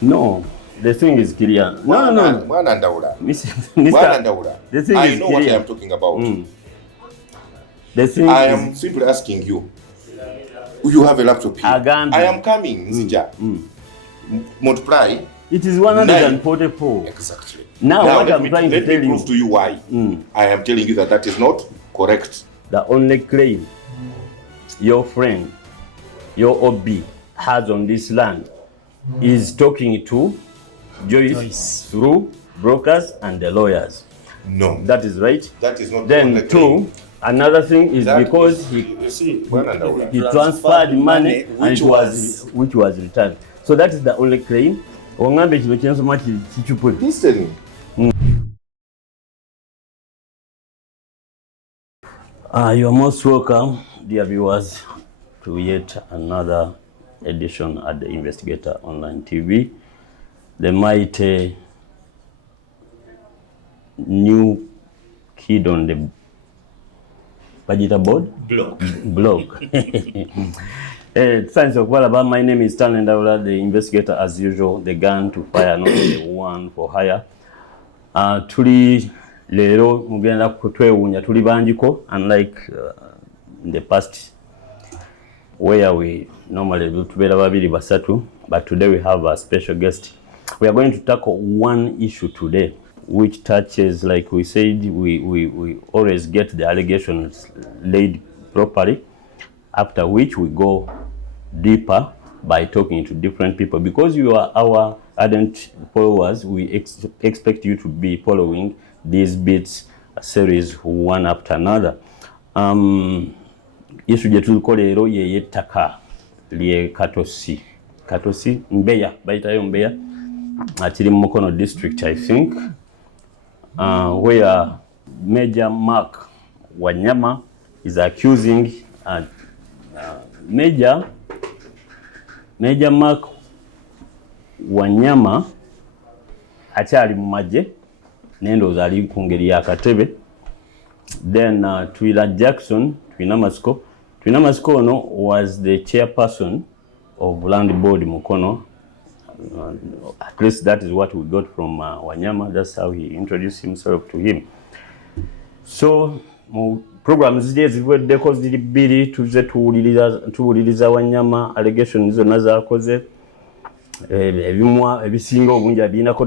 No, the thing is clear. No. Mr. The thing I is know clear. what I am talking about. The thing I am simply asking you. You have a laptop here. I am coming, Nsija. Multiply. It is 144. Exactly. Now what I'm trying to tell you. Let me prove to you why. I am telling you that is not correct. The only claim your friend, your OB, has on this land is talking to Joyce through brokers and the lawyers. No. That is right. That is not then the two, another thing is that because he transferred money which was returned. So that is the only claim. Listen. You are most welcome, dear viewers, to yet another edition at the Investigator Online TV. The mighty new kid on the budget board? Blog. Thanks for about. My name is Stanley Ndaula, the investigator as usual, the gun to fire, not the one for hire. Tuli lero mugenda kutwewunya tuli banjiko, unlike in the past where we normally do tubera babiri basatu, but today we have a special guest. We are going to tackle one issue today which touches, like we said, we always get the allegations laid properly, after which we go deeper by talking to different people. Because you are our ardent followers, we expect you to be following these bits series one after another. Yesu jetuliko lero ye yettaka lye Katosi Mbeya, bayitayo Mbeya, akiri mu Mukono district, I think, where Major Mark Wanyama is accusing Major Mark Wanyama akyali mu magye n'endowooza ali ku ngeri y'akatebe. Then Twinamatsiko ono was the chairperson of Land Board Mukono. At least that is what we got from Wanyama. That's how he introduced himself to him. So programs ziweddeko ziri bbiri tuze tuwuliriza Wanyama allegations zonna z'akoze, ebisinga obungi abiinako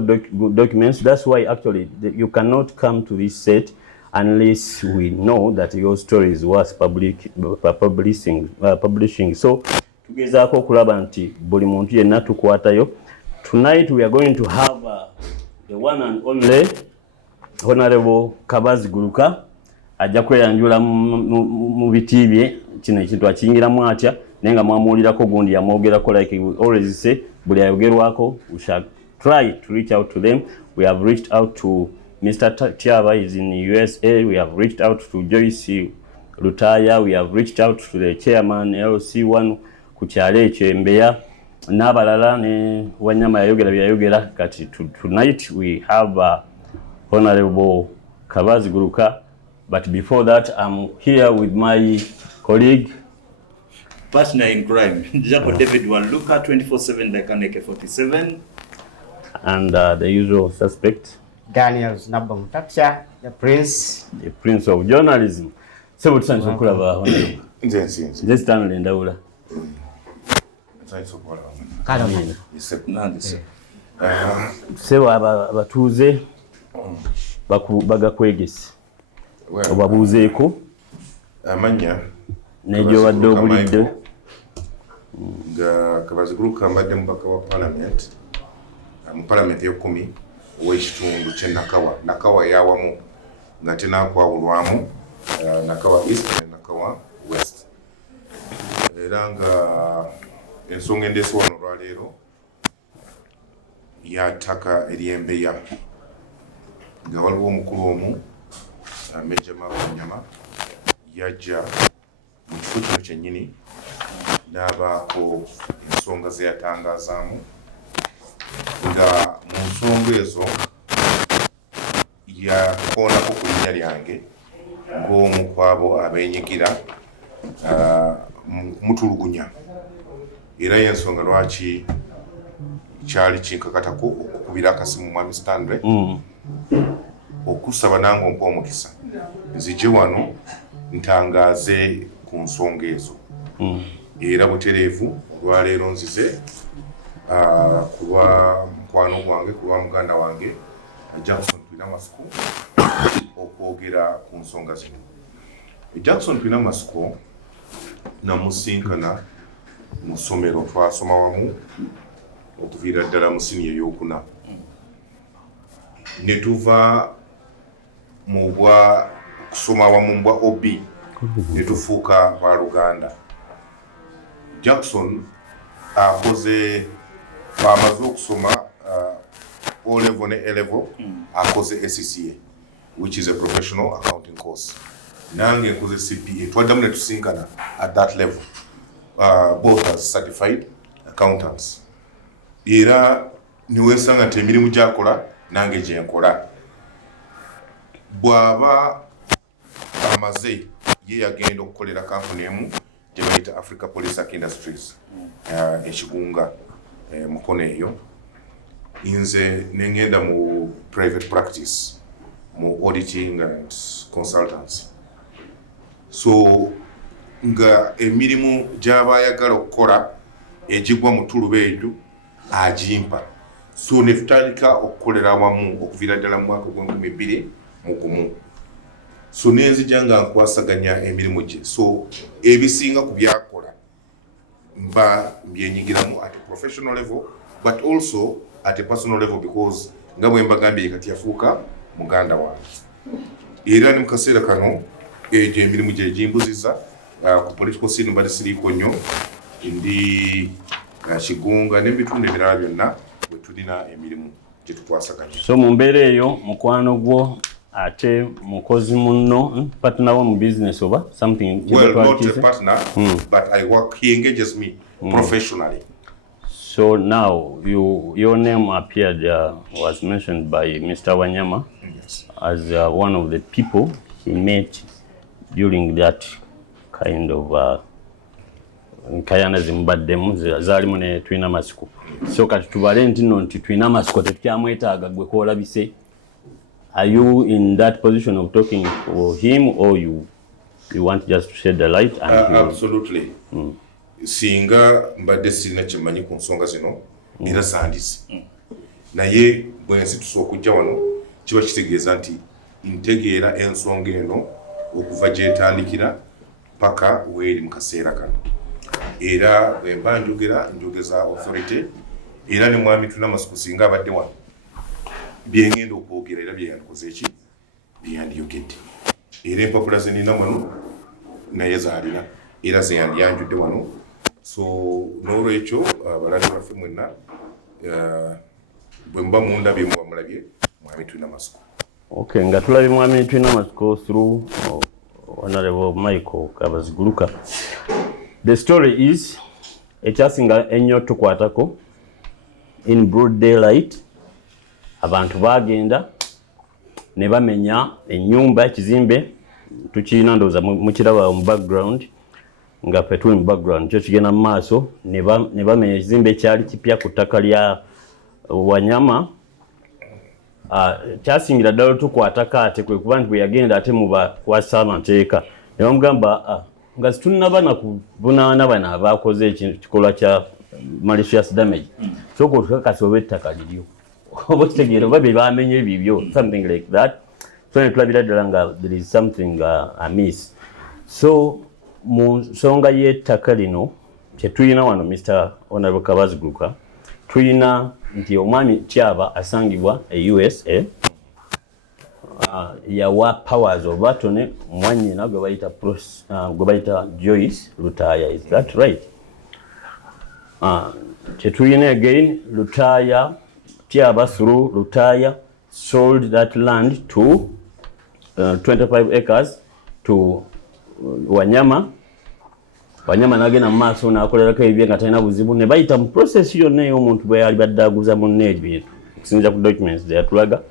documents. That's why actually you cannot come to this set unless we know that your story is worth publishing. So tugezaako okulaba nti buli muntu yenna tukwatayo. Tonight we are going to have the one and only Honorable Kabaziguruka ajja kweyanjula mu biti bye. Kino ekintu akiyingiramu atya naye nga mwamuwulirako gundi yamwogerako, like we always say, buli ayogerwako we shall try to reach out to them. We have reached out to Mr. Tiaba, is in the USA. We have reached out to Joyce Lutaya. We have reached out to the chairman LC1 ku kyalo ekyo Mbeya, n'abalala ne Wanyama yayogera byayogera. Kati tonight we have Honorable Kabaziguruka. But before that, I'm here with my colleague, partner in crime, Jacob David Wanluka, 24/7 Dakaneke 47, and the usual suspect, Daniel Nabamutacha, the prince of journalism. So what's time to kulaba Honorable? Just Stanley Ndaula. Sewa abatuuze bagakwegesi obabuuzeeko amanya n'egyobadde obulidde. nga Kabaziguruka mbadde mubaka wa parliament mu parliament y'ekumi ow'ekitundu kye Nakawa yawamu nga tenakwawulwamu Nakawa East ne Nakawa West. Era nga ensonga endeese wano olwaleero yataka ery'Embeya nga waliwo omukulu omu Major Mark Wanyama yajja mu kifo kino kyennyini n'abaako ensonga ze yatangazaamu, nga mu nsonga ezo yakoonako ku linnya lyange ng'omu ku abo abeenyigira mutulugunya. Era y'ensonga lwaki kyali kinkakatako okukubira akasimu mwami Stanley okusaba nange ompa omukisa nzije wano ntangaaze ku nsonga ezo era butereevu olwaleero nzize ku lwa mukwano gwange ku lwa muganda wange Jackson Twinamatsiko okwogera ku nsonga zino. Jackson Twinamatsiko namusinkana mu ssomero twasoma wamu okuviira ddala mu siniya ey'okuna ne tuva mu bwa kusoma wamu mu bwa OB ne tufuuka baluganda. Jackson akoze amaze okusoma O level ne A level akoze SCCA which is a professional accounting course. Nange nkoze CPA twaddamu ne tusinkana at that level both as certified accountants. Era niwesanga nti emirimu gyakola nange gye nkola. Bw'aba amaze ye yagenda okukolera kampuni emu gye bayita Africa Polysac Industries ekigunga Mukono eyo. Nze nengenda mu private practice mu auditing and consultancy. So nga emirimu gy'aba ayagala okukola egigwa mu tulubeedu agimpa. So ne tutandika okukolera wamu okuviira ddala mu mwaka gw'2021. So nenzija nga nkwasaganya emirimu gye. So ebisinga ku byakola mba mbyenyigiramu at a professional level but also at a personal level because nga bwe mbagambye kati yafuuka muganda wange. Era ne mu kaseera kano egyo emirimu gye gimbuziza ku political scene mbadde siriiko nnyo ndi kigunga n'ebitundu ebirala byonna bwe tulina emirimu gye tukwasaganya. So mu mbeera eyo mukwano gwo ate mukozi munno partner wo mu business oba something? Well, not a partner but he engages me professionally. So now your name appeared was mentioned by Mr. Wanyama as one of the people he met during that kind of nkayana zimbaddemu zaalimu ne Twinamatsiko. So kati tubale nti Twinamatsiko tetukyamwetaaga gwe koolabise. Are you in that position of talking for him or you want just to shed the light? And absolutely. Singa mbadde sirina kimanyi ku nsonga zino era sandisi. Naye bwensi tusooka okujja wano kiba kitegeeza nti ntegeera ensonga eno okuva gyetandikira paka weeri mu kaseera kano. Era bwe mba njogeza authority era ne mwami Twinamatsiko singa abadde wano bye ngenda okwogera era bye yankoze eki bye yandiyogedde. Era empapula ze nina wano naye zaalina era ze yandiyanjudde wano. So n'olwekyo abalala baffe mwenna bwe mba mundabye muba mulabye mwami Twinamatsiko. Okay, nga tulabye mwami Twinamatsiko through Honorable Michael Kabaziguruka. The story is ekyasinga ennyo tukwatako in broad daylight abantu bagenda ne bamenya ennyumba ekizimbe tukirina ndowooza mukiraba mu background nga ffe tuli mu background kyo kigenda mu maaso ne bamenya ekizimbe ekyali kipya ku ttaka lya Wanyama. Kyasingira ddala tukwatako ate kwe kuba nti bwe yagenda ate mu bakwasa amateeka ne bamugamba nga situnnaba na kuvunaana bano abaakoze ekikolwa kya malicious damage sooka otukakasa oba ettaka liryo oba kitegeera oba bye bamenye ebibyo something like that. So ne tulabira ddala nga there is something amiss. So mu nsonga y'ettaka lino kyetulina wano Mr. Honorable Kabaziguruka tulina nti omwami Tyaba asangibwa e USA yawa powers of attorney mwanyina gwe bayita Joyce Lutaya. Is that right? Kyetulina again Lutaya Tyaba through Lutaya sold that land to 25 acres to Wanyama. Wanyama nagenda mu maaso n'akolerako ebibye nga talina buzibu ne bayita mu process yonna ey'omuntu bwe yali badde aguza munne ebintu okusinziira ku documents ze yatulaga.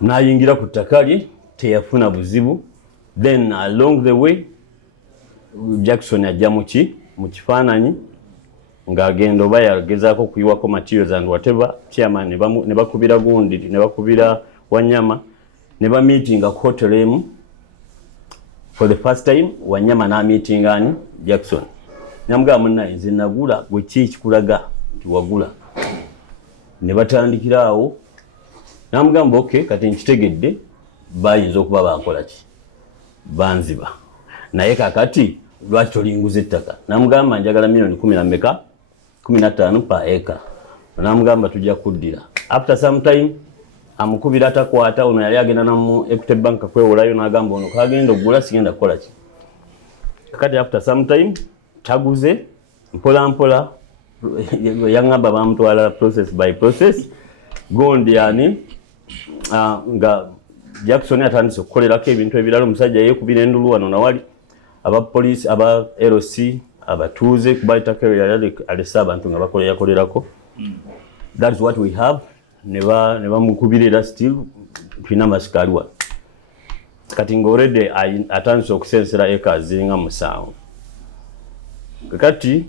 N'ayingira ku ttaka lye teyafuna buzibu. Then along the way Jackson ajja mu kifaananyi ng'agenda oba yagezaako okuyiwako materials and whatever, chairman ne bakubira gundi, ne bakubira Wanyama, ne ba meetinga hotel for the first time. Wanyama na meeting ani Jackson. Namugamba munnaye nze nagula gwe kikulaga nti wagula. Ne batandikira awo. Namugamba okay kati nkitegedde bayinza okuba bankola ki banziba naye kakati lwaki tolinguza ettaka. Namugamba njagala milioni 15 per acre. Namugamba tujja kuddira. After some time amukubira atakwata ono yali agenda namu Equity Bank kwewolayo n'agamba ono kagenda okugula sigenda kukola ki. Kakati after some time taguze mpola mpola yangamba bamutwala process by process gondi yani nga Jackson atandise okukolerako ebintu ebirala. Omusajja yeekubira endulu wano nawali aba police aba LC abatuuze kuba ettaka yali alesa abantu nga bakolerako. That is what we have. Ne bamukubirira still Twinamatsiko aliwa kati nga already atandise okusensera acres ziringa 7. Kakati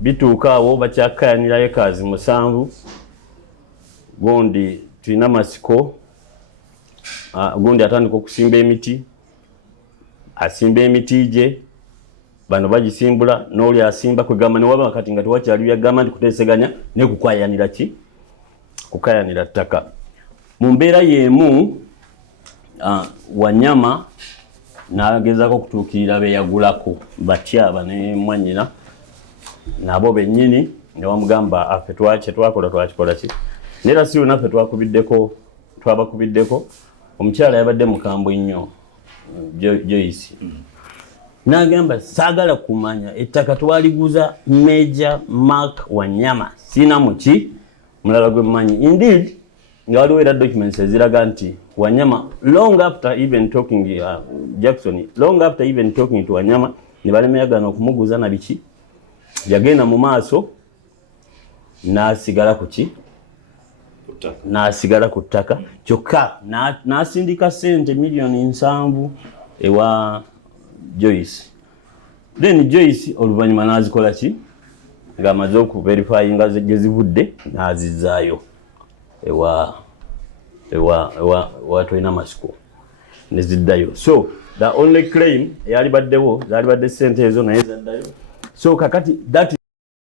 bituuka awo bakyakayanira acres 7 gondi Twinamatsiko gondi atandika okusimba emiti, asimba emiti gye bano bagisimbula n'oli asimba kwegamba ne waba kati nga tewakyali byagamba nti kuteeseganya ne kukayanira ki kukayanira ttaka. Mu mbeera y'emu Wanyama n'agezaako okutuukirira beyagulako batyaba ne mwanyina nabo bennyini ne bamugamba affe twakikola ki. Neera si naffe twabakubiddeko omukyala yabadde mukambwe nnyo Joyce. N'agamba saagala kumanya ettaka twaliguza Major Mark Wanyama sina muki mulala gwe mmanyi. Indeed nga waliwo era documents eziraga nti Wanyama long after even talking Jackson long after even talking to Wanyama ne balemeyagana okumuguza na biki yagenda mu maaso n'asigala ku ttaka kyokka n'asindika sente milioni 7 ewa Joyce. Then Joyce oluvannyuma n'azikola ki ng'amaze okuverifyinga gye zivudde n'azizaayo ewa Twinamatsiko ne ziddayo. So the only claim eyalibaddewo zaalibadde sente ezo naye zaddayo. So kakati that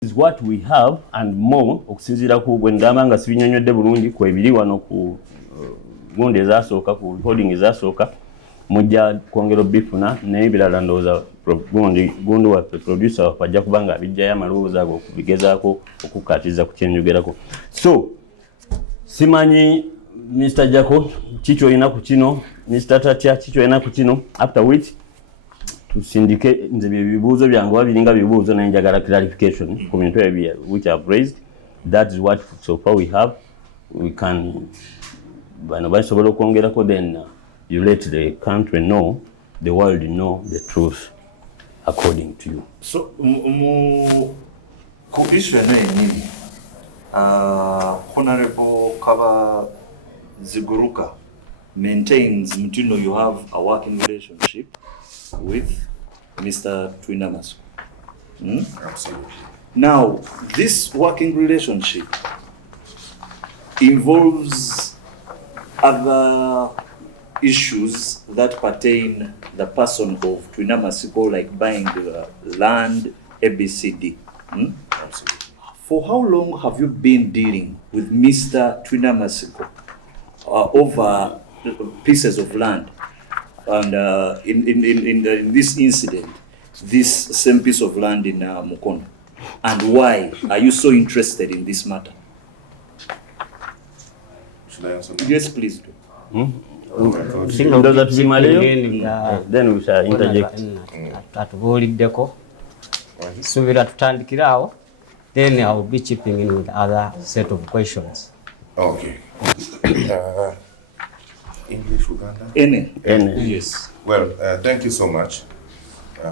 is what we have and more okusinziira ku bwe ndaba nga sibinyonnyodde bulungi ku ebiri wano ku gundi ezasooka ku recording ezasooka mujja kwongera bifuna n'ebirala ndowooza gundi waffe producer waffe ajja kuba nga abijjayo amalowooza ago okubigezaako okukkaatiriza ku kyenjogerako. So simanyi Mr. Jako kiki olina ku kino, Mr. Tatya kiki olina ku kino, after which tusindike nze bibuuzo byange wabiringa bibuuzo naye njagala clarification ku bintu ebyo which I've raised. That is what so far we have. We can bano basobola okwongerako then you let the country know, the world know the truth according to you. So ku issue yennyini Honorable Kabaziguruka maintains Mutino you have a working relationship with Mr. Twinamatsiko. Absolutely. Now, this working relationship involves other issues that pertain the person of Twinamatsiko, like buying land, ABCD. Absolutely. For how long have you been dealing with Mr. Twinamatsiko over pieces of land? And in this incident, this same piece of land in Mukono. And why are you so interested in this matter? Should I answer that? Yes, please do. Then we shall interject. Atubuuliddeko suubira tutandikire awo, then I will be chipping in with other set of questions. Okay. English, Uganda? Any. Yes. Well, thank you so much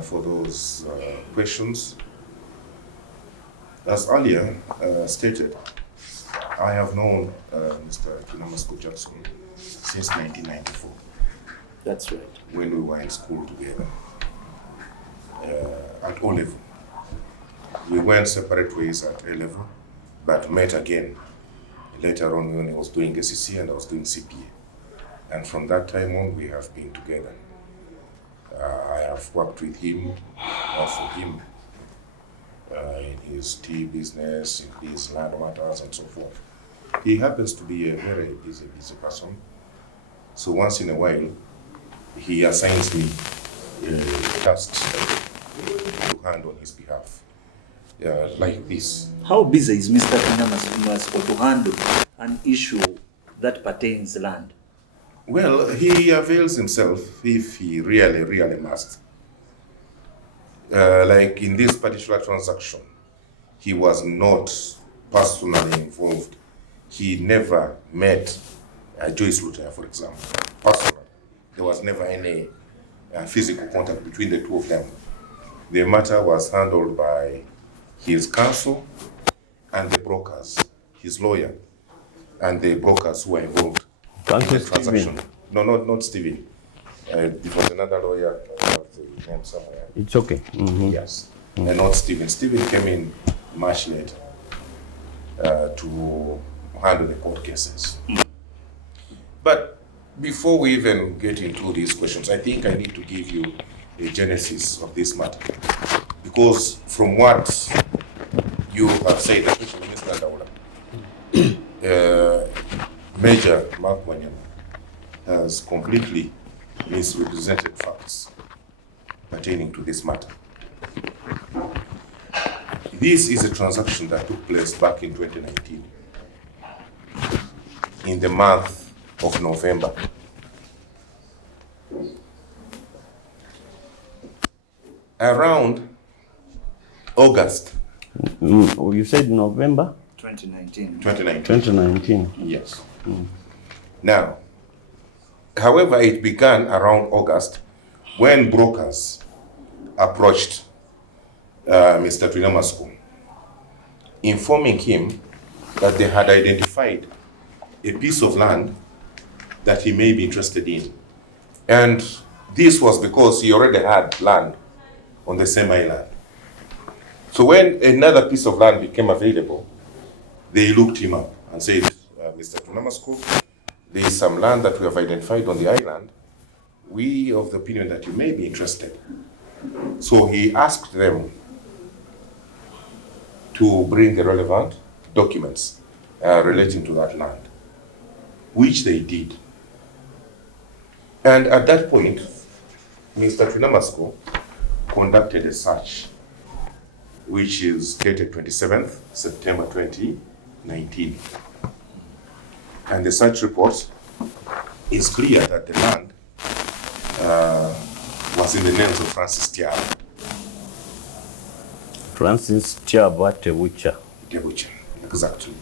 for those questions. As earlier stated, I have known Mr. Twinamatsiko Jackson since 1994. That's right. When we were in school together at O level. We went separate ways at A level, but met again later on when I was doing SEC and I was doing CPA. And from that time on, we have been together. I have worked with him, for him, in his tea business, in his land matters, and so forth. He happens to be a very busy person. So once in a while, he assigns me tasks to handle on his behalf, like this. How busy is Mr. Twinamatsiko to handle an issue that pertains to land? Well, he avails himself if he really must. Like in this particular transaction, he was not personally involved. He never met Joyce Luther, for example, personally. There was never any physical contact between the two of them. The matter was handled by his counsel and the brokers, his lawyer, and the brokers who were involved in the transaction. No, not Stephen. It was another lawyer. I have the name somewhere. It's okay. Yes, and not Stephen. Stephen came in much later to handle the court cases. But before we even get into these questions, I think I need to give you a genesis of this matter. Because from what you have said, especially Mr. Daula, Major Mark Wanyan has completely misrepresented facts pertaining to this matter. This is a transaction that took place back in 2019, in the month of November. Around August. You said November? 2019. 2019. Yes. Now, however, it began around August when brokers approached Mr. Twinamatsiko, informing him that they had identified a piece of land that he may be interested in. And this was because he already had land on the same island. So when another piece of land became available, they looked him up and said, Mr. Twinamatsiko, there is some land that we have identified on the island. We of the opinion that you may be interested. So he asked them to bring the relevant documents relating to that land, which they did. And at that point, Mr. Twinamatsiko conducted a search, which is dated 27th September 2019. And the search report is clear that the land was in the names of Francis Tiaba. Francis Tiaba Tewucha. Tewucha, exactly.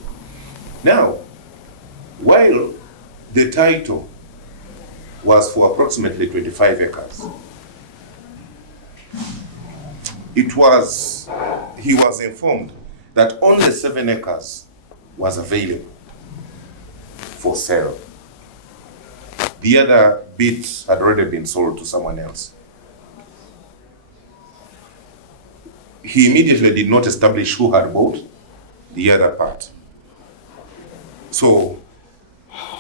Now, while the title was for approximately 25 acres, he was informed that only 7 acres was available for sale. The other bits had already been sold to someone else. He immediately did not establish who had bought the other part. So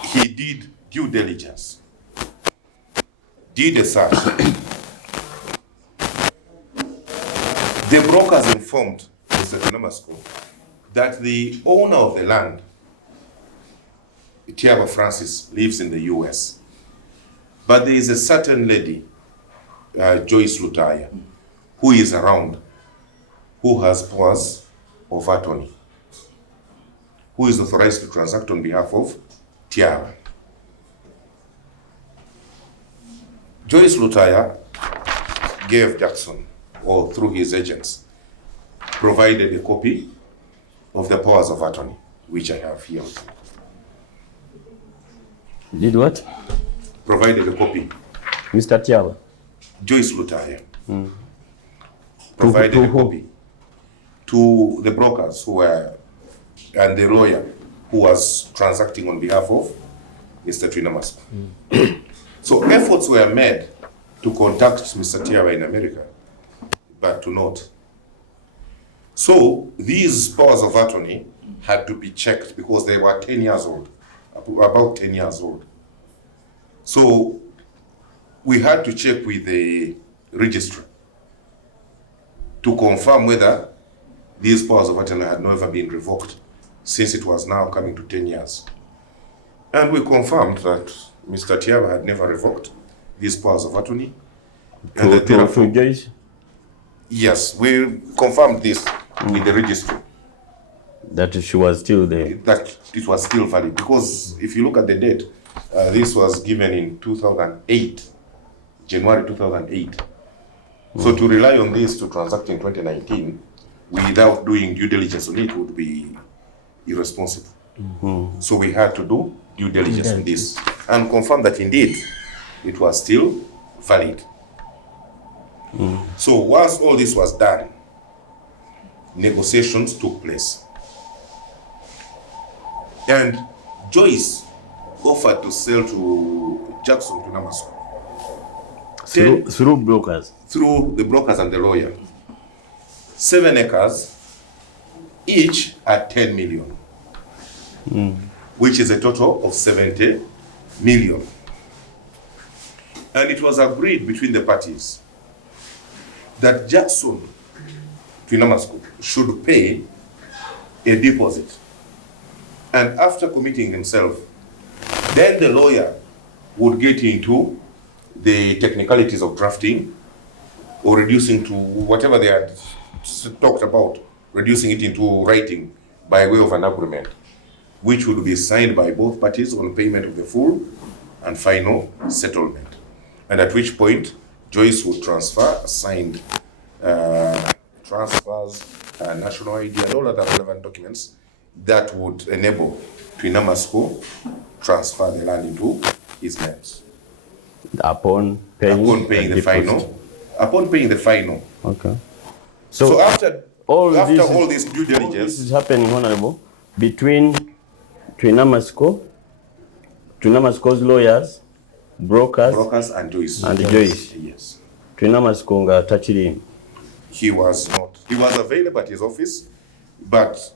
he did due diligence, did a search. The brokers informed Mr. Twinamatsiko that the owner of the land, Tiaba Francis, lives in the US. But there is a certain lady, Joyce Lutaya, who is around, who has powers of attorney, who is authorized to transact on behalf of Tiaba. Joyce Lutaya gave Jackson, or through his agents, provided a copy of the powers of attorney, which I have here. Did what? Provided a copy. Mr. Tiaba? Joyce Lutaya. Provided a copy to the brokers who were, and the lawyer who was transacting on behalf of Mr. Twinamatsiko. So efforts were made to contact Mr. Tiaba in America, but to not. So these powers of attorney had to be checked because they were 10 years old, about 10 years old. So we had to check with the registrar to confirm whether these powers of attorney had never been revoked, since it was now coming to 10 years. And we confirmed that Mr. Tiaba had never revoked these powers of attorney. And that therefore, Joyce? yes, we confirmed this with the registry, That she was still there. that it was still valid. Because if you look at the date, this was given in 2008, January 2008. So to rely on this to transact in 2019 without doing due diligence on it would be irresponsible. So we had to do due diligence on this and confirm that indeed it was still valid. So once all this was done, negotiations took place. And Joyce offered to sell to Jackson Twinamatsiko Through brokers. through the brokers and the lawyer. 7 acres, each at 10 million, which is a total of 70 million. And it was agreed between the parties that Jackson Twinamatsiko should pay a deposit. And after committing himself, then the lawyer would get into the technicalities of drafting or reducing to whatever they had talked about, reducing it into writing by way of an agreement, which would be signed by both parties on payment of the full and final settlement. And at which point, Joyce would transfer signed transfers, national ID, and all other relevant documents that would enable Twinamatsiko transfer the land into his names. Upon paying the deposit. final. Upon paying the final. Okay. So after all this due all this diligence, is happening, Honorable, between Twinamatsiko's lawyers, brokers and Joyce. and Joyce. Yes. Twinamatsiko nga tachiri. He was not. He was available at his office, but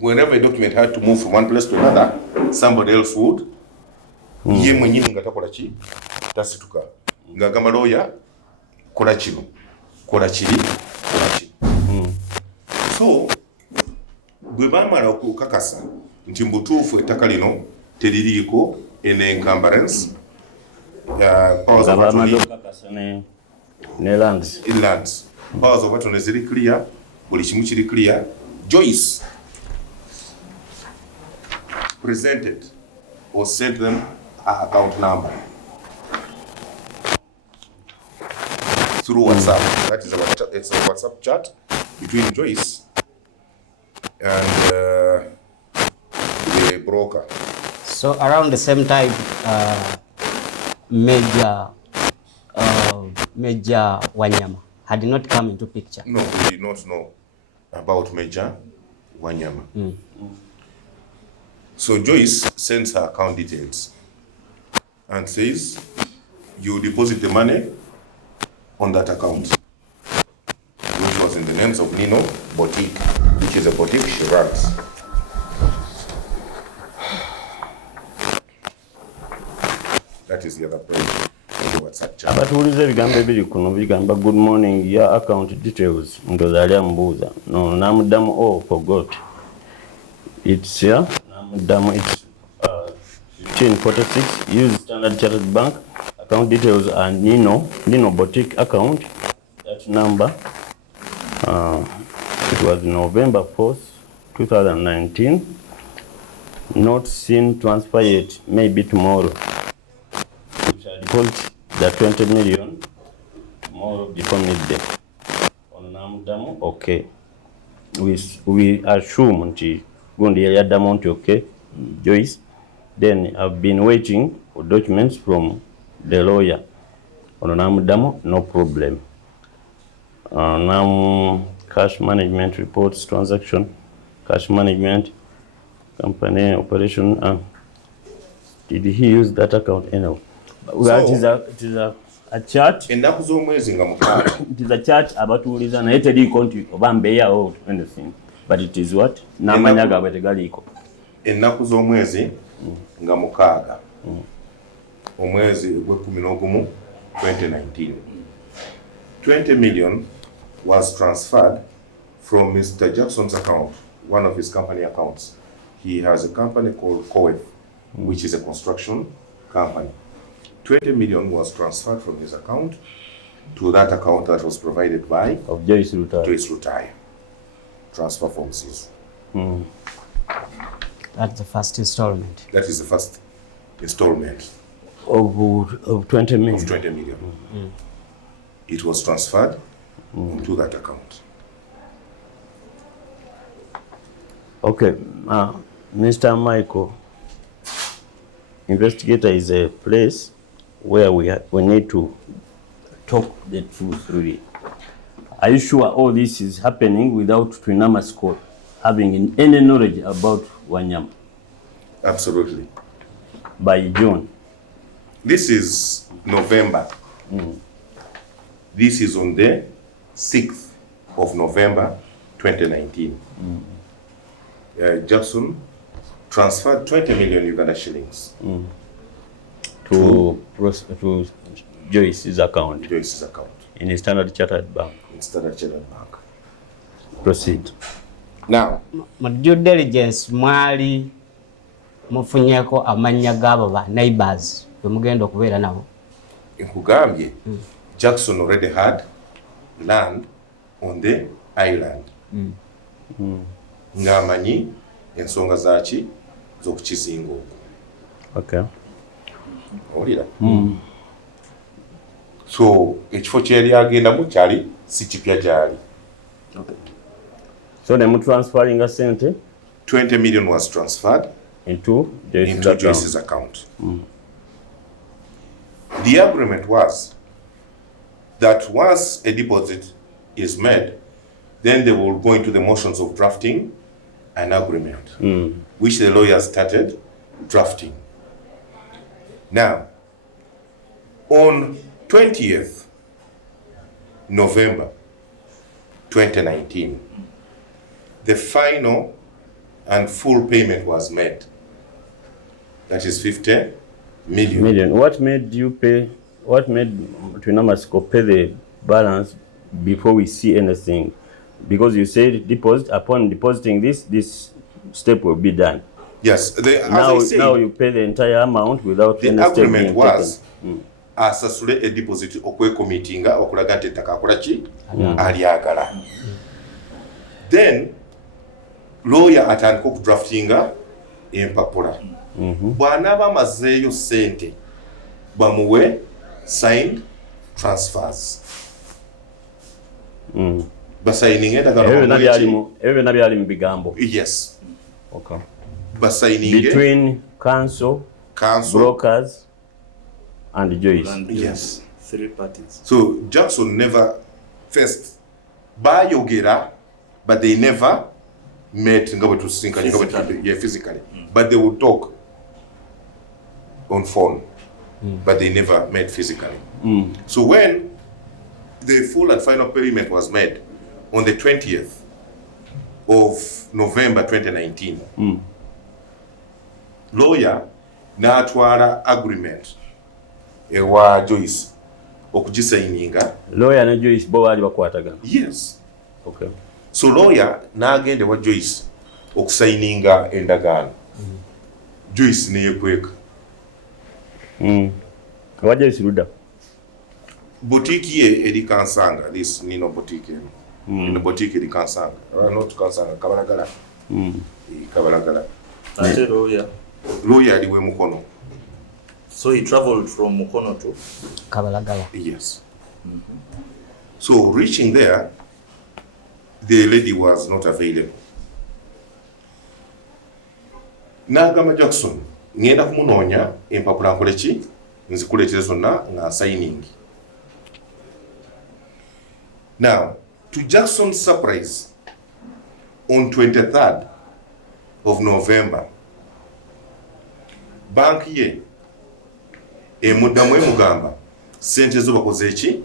whenever a document had to move from one place to another, somebody else would. Ye mwenyini nga takola ki tasituka nga gamba lawyer kola kino kola kiri kola kino. So bwe bamala okukakasa nti mbutuufu ettaka lino teririiko en encumbrance powers of attorney ne lands. Inlands. Powers of attorney ziri clear, buli kimu kiri clear. Joyce presented or sent them her account number through WhatsApp. That is it's a WhatsApp chat between Joyce and the broker. So around the same time, Major Wanyama had not come into picture. No, we did not know about Major Wanyama. So Joyce sends her account details and says, you deposit the money on that account, which was in the names of Nino Boutique, which is a boutique she runs. That is the other page of the WhatsApp chat. Abatuuliza ebigambo ebiri kuno bigamba good morning, your account details. Ndoza ali amubuuza. No, namuddamu, oh, forgot. It's here. Namuddamu, it's 1546. Use Standard Chartered Bank. Account details are Nino Boutique account. That number, it was November 4th, 2019. Not seen transfer yet, maybe tomorrow. We shall deposit the 20 million tomorrow before midday. On Namdamu, okay. We assume nti gundi yaddamu nti okay, Joyce. Then I've been waiting for documents from the lawyer. On Namdamu, no problem. Now cash management reports, transaction, cash management, company operation. Did he use that account? No. Well, it is a a chart. Ennaku z'omwezi nga mukaaga. It is a chart abatuuliza naye teriiko nti oba Mbeya or anything. But it is what? N'amanya gaabwe tegaliiko. Ennaku z'omwezi nga mukaaga. Omwezi gwe-11 2019. 20 million was transferred from Mr. Jackson's account, one of his company accounts. He has a company called Coef, which is a construction company. 20 million was transferred from his account to that account that was provided by Of Joyce Rutaya. Joyce Rutaya. Transfer from CIS. That's the first installment. That is the first installment Of 20 million. of 20 million. It was transferred into that account. Okay, Mr. Michael, investigator is a place where we need to talk the truth really. Are you sure all this is happening without Twinamatsiko having any knowledge about Wanyama? Absolutely. By June? This is November. This is on the 6th of November 2019. Jackson transferred 20 million Uganda shillings To Joyce's account Joyce's account in a Standard Chartered Bank. in Standard Chartered Bank. Proceed. Now, Mu due diligence mwali mufunyeko amanya gabo ba neighbors bwe mugenda okubeera nabo. nkugambye Jackson already had land on the island. Ng'amanyi ensonga zaki z'okukizinga okwo. Okay. Owulira? So ekifo kyeri agendamu kyali si kipya gyali. So they are transferring a sente 20 million was transferred into into Joyce's account. The agreement was that once a deposit is made, then they will go into the motions of drafting an agreement, which the lawyers started drafting. Now, on 20th November 2019, the final and full payment was made. That is 50 million. What made you pay? What made Twinamatsiko pay the balance before we see anything? Because you said deposit, upon depositing this step will be done. Yes, Now you pay the entire amount without the any step being agreement was taken. asasule a deposit okwekomitinga okulaga nti ettaka akola ki alyagala. Then lawyer atandika okudraftinga empapula. Bw'anaaba amazeeyo ssente bamuwe signed transfers. Basayininga endagaano Ebyo byonna byali mu bigambo. Yes. Okay. Basayininge Between council, brokers, and Joyce. yes. 3 parties. So Jackson never first bayogera, but they never met physically. But they would talk on phone, but they never met physically. So when the full and final payment was made on the 20th of November 2019, lawyer n'atwala agreement ewa Joyce okugisaininga. Lawyer ne Joyce bo baali bakwatagana. Yes. Okay. So lawyer n'agenda wa Joyce okusaininga endagaano. Joyce neyekweka. Wa Joyce Ruda. Boutique ye eri Kansanga, this Nino boutique. Nino boutique eri Kansanga. Not Kansanga, Kabalagala. Kabalagala. Ate lawyer. Lawyer aliwe Mukono. So he traveled from Mukono to Kabalagala. Yes. So reaching there, the lady was not available. N'agamba Jackson, ngenda kumunoonya empapula nkole ki nzikuleetera zonna nga signing. Now, to Jackson's surprise, on 23rd of November, bank ye emuddamu emugamba sente zo bakoze eki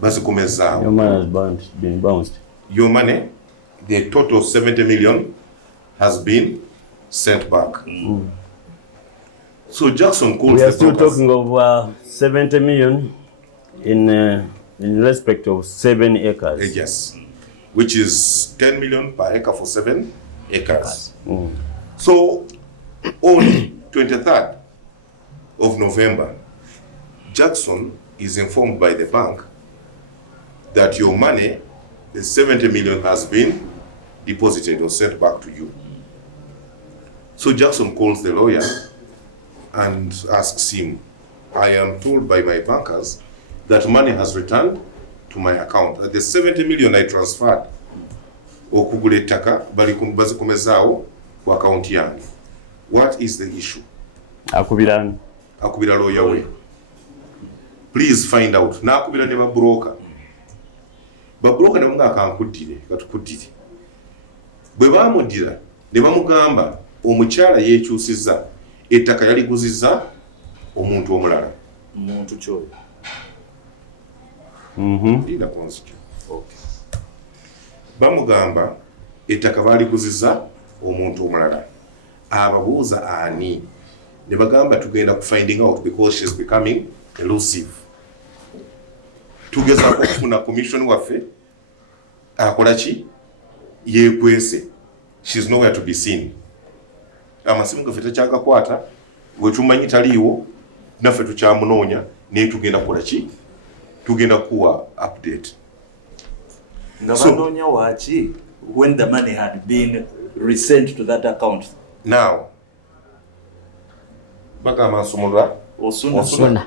bazikomezaawo. Your money has been bounced. Your money, the total 70 million has been sent back. So Jackson calls We are the still brokers. talking of 70 million in respect of 7 acres. Yes, which is 10 million per acre for 7 acres. So on 23rd of November, Jackson is informed by the bank that your money, the 70 million, has been deposited or sent back to you. So Jackson calls the lawyer and asks him, I am told by my bankers that money has returned to my account. The 70 million I transferred okugula ettaka bazikomezaawo ku account yange. What is the issue? Akubira lawyer we. Please find out. Nakubira ne babroka. Babroka ne munga akankudire katukuddire. Bwe bamudira ne bamugamba omukyala yeekyusizza ettaka yaliguzizza omuntu omulala. Muntu kyoyo. Lina konsikyo. Okay. Bamugamba ettaka baaliguzizza omuntu omulala. Ababuuza ani. Ne bagamba tugenda ku finding out because she's becoming elusive. Tugezaako okufuna commission waffe akola ki yeekwese. She's nowhere to be seen. Amasimu gaffe tekyagakwata, bwe tumanyi taliiwo naffe tukyamunoonya naye tugenda kukola ki? Tugenda kuwa update. Nga banoonya waaki when the money had been resent to that account? Now, bagamba nsumulula Osuna.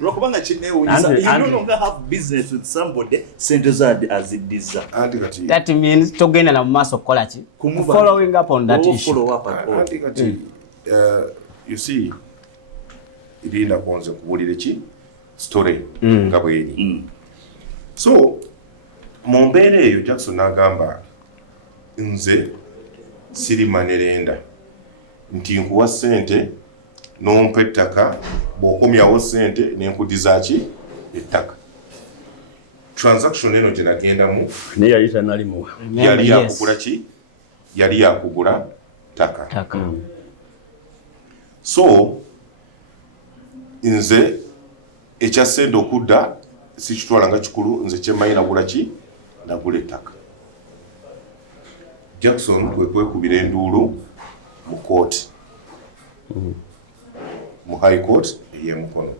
Lwakubanga kineewunyisa, you no longer have business with somebody sente zo aziddiza. anti kati That means togenda na maaso kukola ki? Following up on that issue. Follow up at all. anti kati you see irinda konze kuwulira ki story nga bweri. So mu mbeera eyo Jackson n'agamba nze siri manerenda nti nkuwa ssente n'ompa ettaka bw'okomyawo ssente n'enkudiza ki ettaka. Transaction eno gye nagendamu naye yali tanalimuwa. yali yakugula ki? Yali yakugula ttaka. So nze ekya ssente okudda sikitwala nga kikulu, nze kyemmanyi nagula ki? Nagula ettaka. Jackson kwe kwekubira enduulu mu kooti, mu high court ey'e Mukono,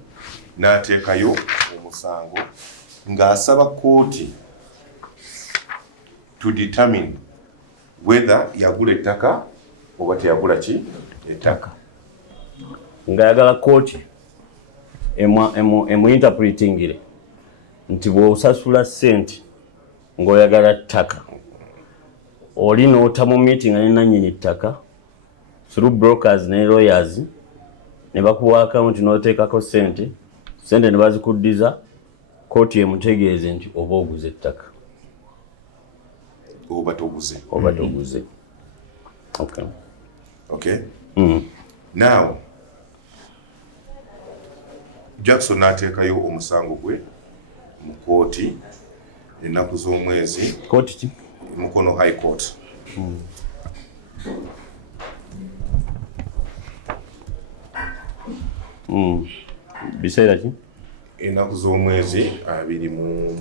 n'ateekayo omusango ng'asaba kooti to determine whether yagula ettaka oba teyagula ki? Ettaka. Ng'ayagala kooti emu-interpretingire nti bw'osasula ssente ng'oyagala ttaka oli n'otamu meeting ne nannyini ttaka through brokers ne lawyers ne bakuwa account n'oteekako ssente ne bazikuddiza kooti emutegeeze nti oba oguze ettaka oba toguze. Okay. Now Jackson n'ateekayo omusango gwe mu kooti ennaku z'omwezi. kooti ki? Mukono High Court. Biseera ki? Ennaku z'omwezi 26.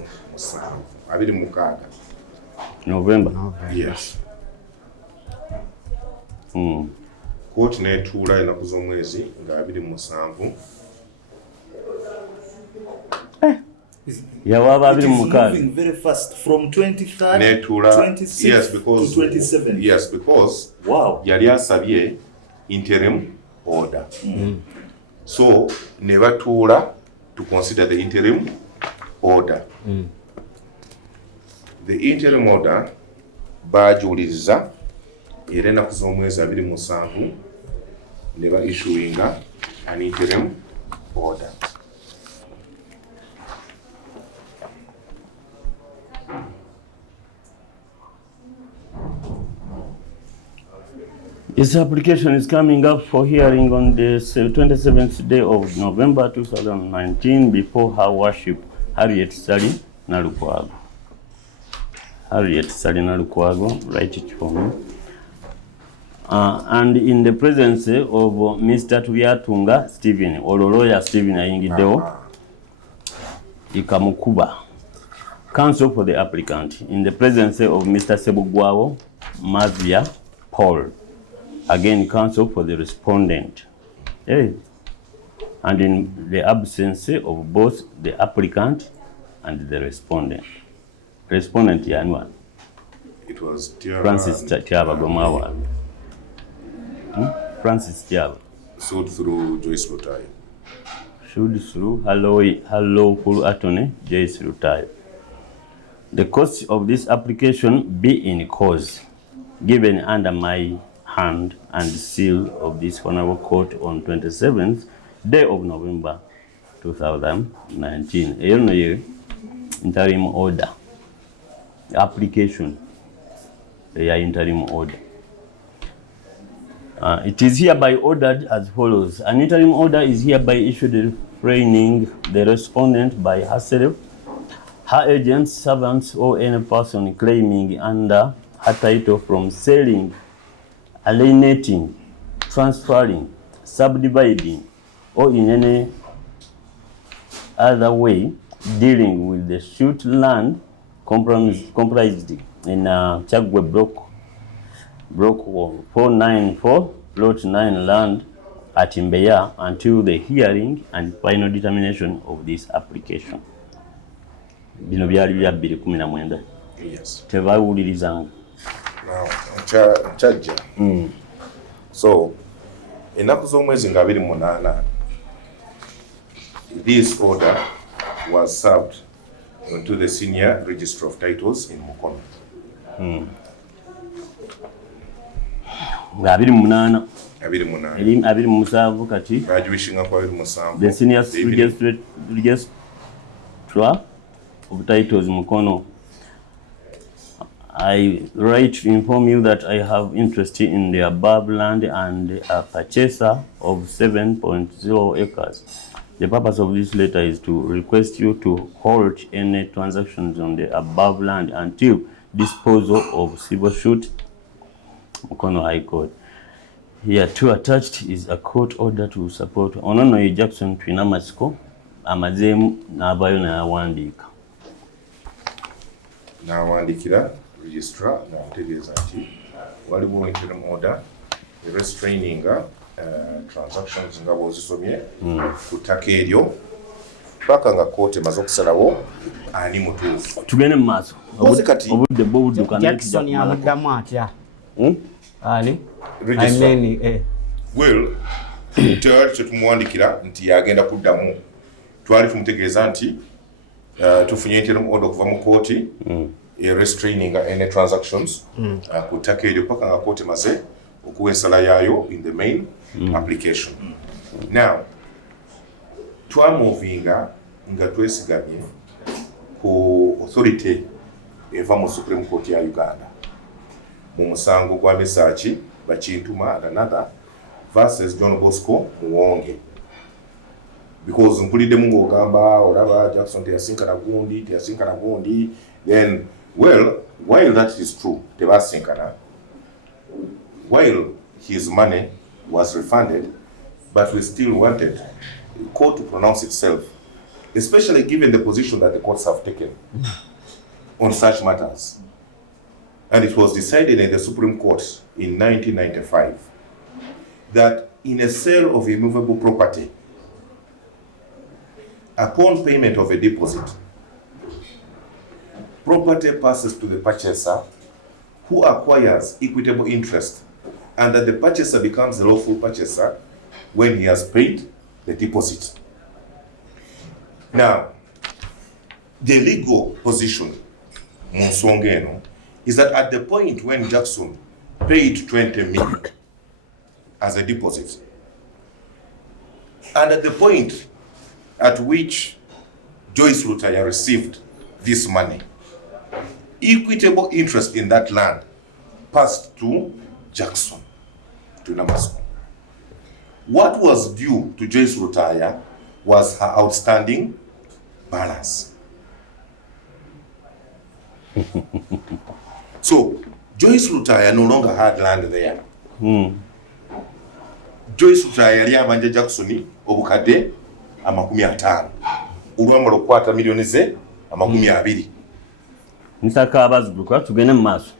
November. Yes. Kooti n'etuula ennaku z'omwezi nga 27. Yawaaba It is 26. moving very fast from 23rd, N'etuula 26th yes to because 27th. yes because Wow. yali asabye interim order. So ne batuula to consider the interim order. The interim order baagiwuliriza era ennaku z'omwezi 27 ne ba issuinga an interim order. His application is coming up for hearing on the 27th day of November 2019 before Her Worship Harriet Sally Nalukwago. Harriet Sally Nalukwago, write it for me. And in the presence of Mr. Tuyatunga Stephen, or lawyer Stephen Ayingideo Ikamukuba, counsel for the applicant, in the presence of Mr. Sebugwao Mazia Paul, again counsel for the respondent. Hey. And in the absence of both the applicant and the respondent. Respondent Yanwa. It was Tiaba Francis Tiaba Gomawa. Francis Tiaba. Sued through Joyce Rutai. Sued through Hello Kulu Attorney Joyce Rutai. The cost of this application be in cause given under my hand and seal of this honorable court on 27th day of November 2019. Interim order. Application. Interim order. It is hereby ordered as follows. An interim order is hereby issued refraining the respondent by herself, her agents, servants, or any person claiming under her title from selling, alienating, transferring, subdividing, or in any other way dealing with the suit land comprised in Chagwe Block 494, Plot 9 land at Mbeya until the hearing and final determination of this application. Bino byali bya 2019. Yes. Tebawulirizanga. Now, Chajja. So, ennaku z'omwezi nga 28, this order was served to the Senior Register of Titles in Mukono. Nga 28. 28. 27 kati. Graduation kwa 27. The Senior Registrar of Titles Mukono. I write to inform you that I have interest in the above land and a purchaser of 7.0 acres. The purpose of this letter is to request you to halt any transactions on the above land until disposal of civil suit, Mukono High Court. Here too attached is a court order to support Onono Jackson Twinamatsiko, amazemu n'abayo n'awandiika. N'awandiikira registrar n'amutegeeza nti waliwo interim order restraining transactions nga bw'ozisomye ku ttaka eryo paka nga kooti emaze okusalawo ani mutuufu. Tugende mu maaso. Obudde bw'obuddukana. Jackson yamuddamu atya? Ali? Registrar. Well, twali tumuwandiikira nti yagenda kuddamu. Twali tumutegeeza nti tufunye interim order okuva mu kooti restraining any transactions ku ttaka eryo paka nga kooti emaze okuwa ensala yaayo in the main application. Now, twamovinga nga twesigamye ku authority eva mu Supreme Court ya Uganda mu musango gwa Mesachi Bachintuma and another versus John Bosco Muwonge. Because mpulidde mungu ogamba olaba Jackson teyasinkana gundi, then, well, while that is true, tebasinkana, while his money was refunded, but we still wanted the court to pronounce itself, especially given the position that the courts have taken on such matters. And it was decided in the Supreme Court in 1995 that in a sale of immovable property, upon payment of a deposit, property passes to the purchaser who acquires equitable interest, and that the purchaser becomes the lawful purchaser when he has paid the deposit. Now, the legal position Musongeno is that at the point when Jackson paid 20 million as a deposit, and at the point at which Joyce Rutaya received this money, equitable interest in that land passed to Jackson. Twinamatsiko. What was due to Joyce Rutaya was her outstanding balance. So Joyce Rutaya no longer had land there. Joyce Rutaya yali abanja Jackson obukadde amakumi 5 olwamala okukwata miliyoni ze amakumi 2. Mr. Kabaziguruka tugende mu maaso.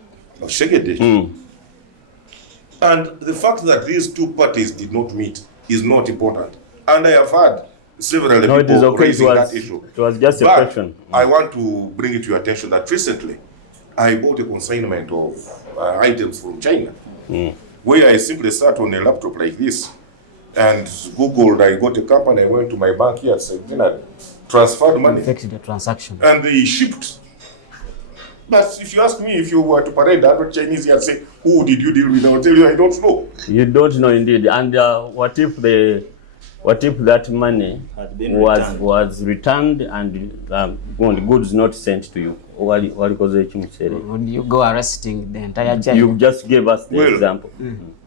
And the fact that these two parties did not meet is not important. And I have had several people raising that issue. It was just a question. I want to bring it to your attention that recently I bought a consignment of items from China, where I simply sat on a laptop like this and Googled, I got a company, I went to my bank here, said, transferred money. Affected the transaction. And they shipped. But if you ask me, if you were to parade 100 Chinese here and say, who did you deal with? I will tell you, I don't know. You don't know indeed. And what if that money was returned and goods not sent to you? Would you go arresting the entire China? You just gave us the example.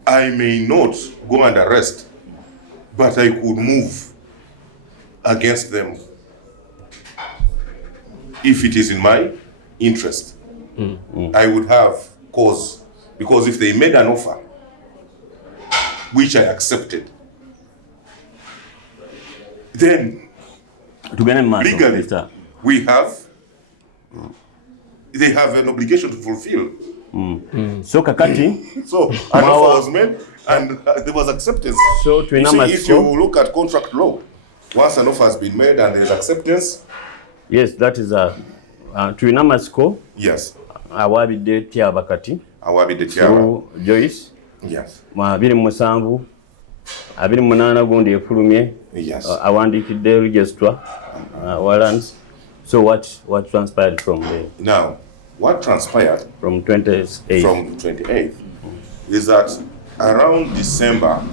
I may not go and arrest, but I could move against them if it is in my interest. I would have cause, because if they made an offer which I accepted, then legally they have an obligation to fulfill. So kakati, so an offer was made and there was acceptance. So if you look at contract law, once an offer has been made and there is acceptance, yes, that is Twinamatsiko. Yes. Awabidde tyaba kati. Awabidde tyaba. Joyce. Yes. Ma 27 28 gundi efulumye. Yes. Awandikidde register warrants. So what transpired from there? Now, what transpired from 28th? From 28th is that around December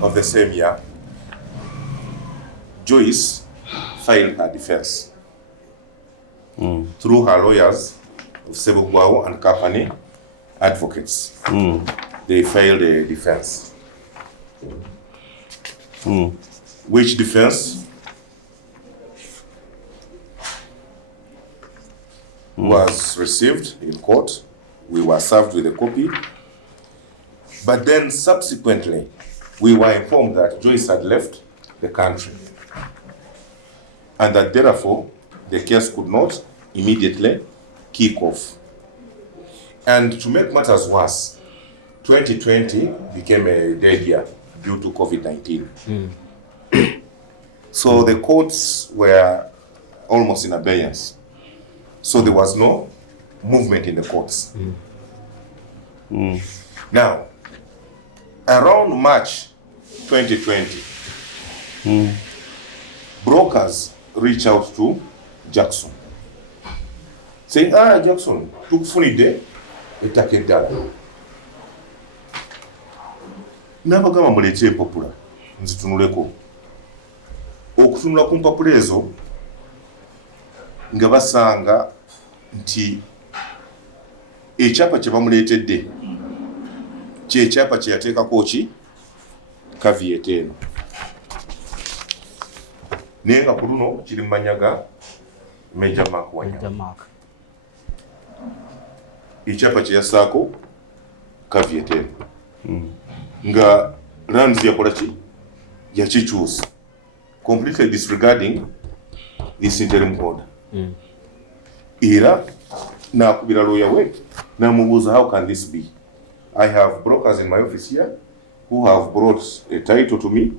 of the same year, Joyce filed her defense through her lawyers of Sebugwao and Company advocates. They filed a defense. Which defense was received in court. We were served with a copy. But then subsequently, we were informed that Joyce had left the country, and that therefore the case could not immediately kick off. And to make matters worse, 2020 became a dead year due to COVID-19. So the courts were almost in abeyance. So there was no movement in the courts. Now, around March 2020, brokers reached out to Jackson, saying, Jackson, tukufunidde ettaka eddala. N'abagamba muleete empapula nzitunuleko. Okutunula ku mpapula ezo nga basanga nti ekyapa kye bamuleetedde ky'ekyapa kye yateekako ki caveat eno. Naye nga ku luno kiri mu mannya ga Major Mark Wanyama. Ekyapa kye yassaako caveat eno. Nga Rands yakola ki? Yakikyusa. Completely disregarding this interim order. Era nakubira lawyer we namubuuza, how can this be? I have brokers in my office here who have brought a title to me.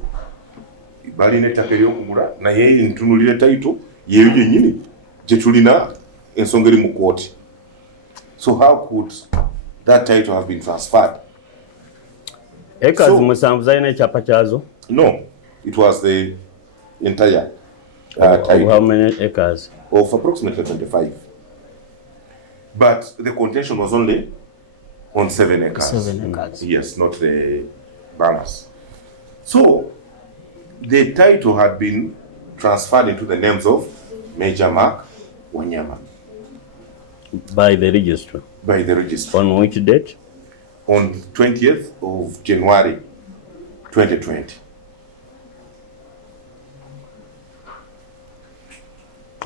Balina ettaka ery'okugula naye ntunulira title yeeyo yennyini gye tulina ensonga eri mu kooti. So how could that title have been transferred? Acres musanvu zalina ekyapa kyazo? No, it was the entire title. How many acres? Of approximately 25. But the contention was only on 7 acres. 7 acres. Yes, not the balance. So the title had been transferred into the names of Major Mark Wanyama. By the registrar? By the registrar. On which date? on 20th of January 2020.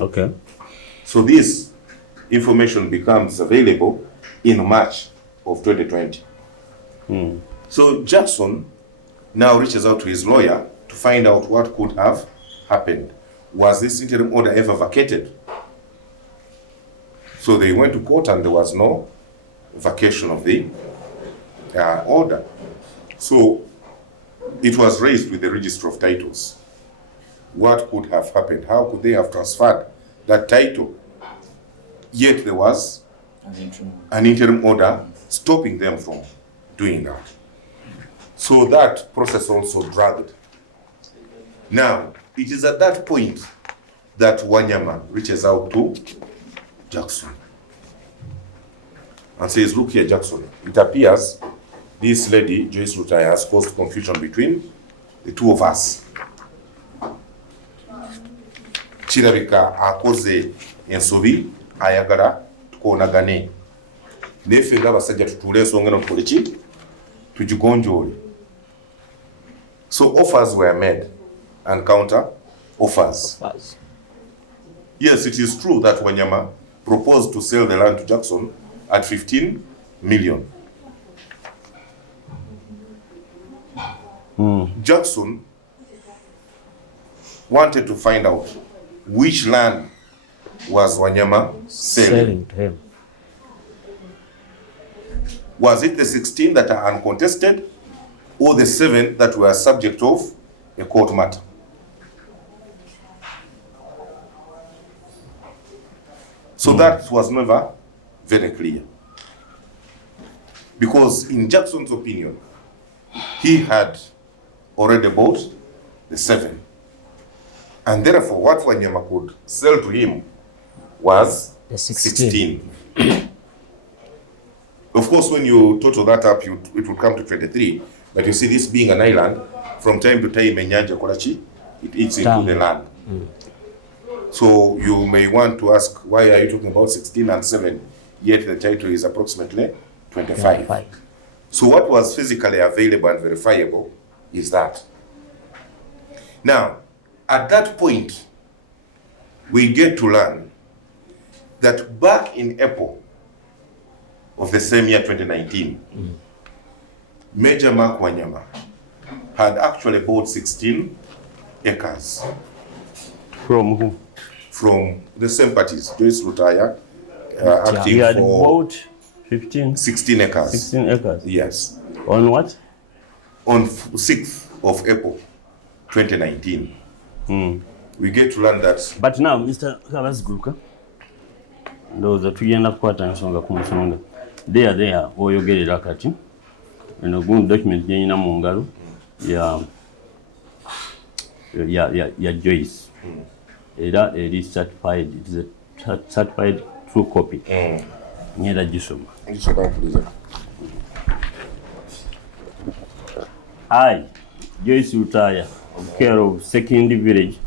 Okay. So this information becomes available in March of 2020. So Jackson now reaches out to his lawyer to find out what could have happened. Was this interim order ever vacated? So they went to court and there was no vacation of the order. So it was raised with the Register of Titles. What could have happened? How could they have transferred that title? Yet there was an interim order stopping them from doing that. So that process also dragged. Now, it is at that point that Wanyama reaches out to Jackson and says, look here, Jackson, it appears this lady, Joyce Lutaya, has caused confusion between the two of us. Kirabika akoze ensobi ayagala tukonagane. Nefe nga basajja tutule ensonga eno tukole ki? Tugigonjoole. So offers were made and counter offers. Yes, it is true that Wanyama proposed to sell the land to Jackson at 15 million. Jackson wanted to find out which land was Wanyama selling to him. Was it the 16 that are uncontested or the 7 that were subject of a court matter? So that was never very clear. Because in Jackson's opinion, he had already bought the 7. And therefore, what Wanyama could sell to him was The 16. Of course, when you total that up, it would come to 23. But you see, this being an island, from time to time, Enyanja Kolachi, it eats into the land. So you may want to ask, why are you talking about 16 and 7, yet the title is approximately 25. So what was physically available and verifiable is that. Now, at that point, we get to learn that back in April of the same year, 2019, Major Mark Wanyama had actually bought 16 acres. From who? From the same parties, Joyce Lutaya, acting He had for bought 15? 16 acres. 16 acres. Yes. On what? On 6th of April, 2019, we get to learn that. But now, Mr. Kabaziguruka, those are tugenda kukwata ensonga ku nsonga. There, oyogerera kati. Eno gumu document yenina mu ngalo ya Joyce. Era eri certified. It is a certified true copy. Nyera gisoma. I, Joyce Lutaya, care of Second Village,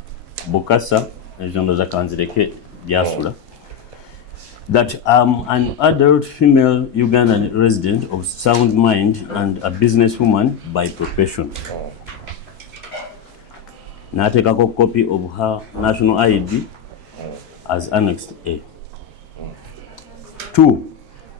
Bokassa, ezondo za Kanzireke Jasula, that I'm an adult female Ugandan resident of sound mind and a businesswoman by profession. Natekako copy of her national ID as Annex A. 2.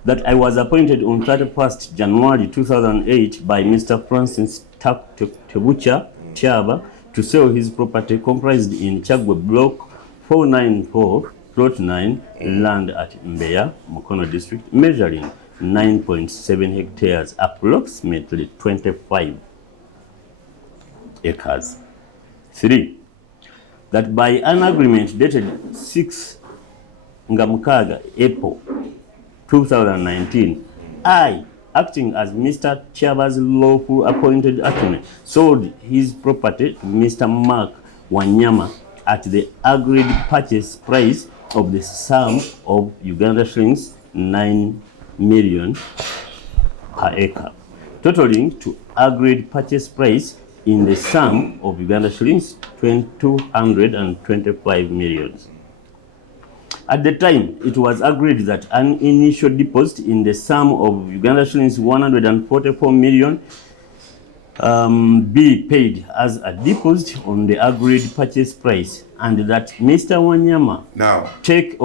That I was appointed on 31st January 2008 by Mr. Francis Tebucha Chaba to sell his property comprised in Chagwe Block 494, Plot 9, land at Mbeya, Mukono district, measuring 9.7 hectares, approximately 25 acres. 3. That by an agreement dated 6 Ngamukaga, April 2019, I, acting as Mr. Chaba's lawful appointed attorney, sold his property to Mr. Mark Wanyama at the agreed purchase price of the sum of Uganda shillings 9 million per acre, totaling to agreed purchase price in the sum of Uganda shillings 225 million. At the time, it was agreed that an initial deposit in the sum of Uganda shillings 144 million be paid as a deposit on the agreed purchase price, and that Mr. Wanyama Now take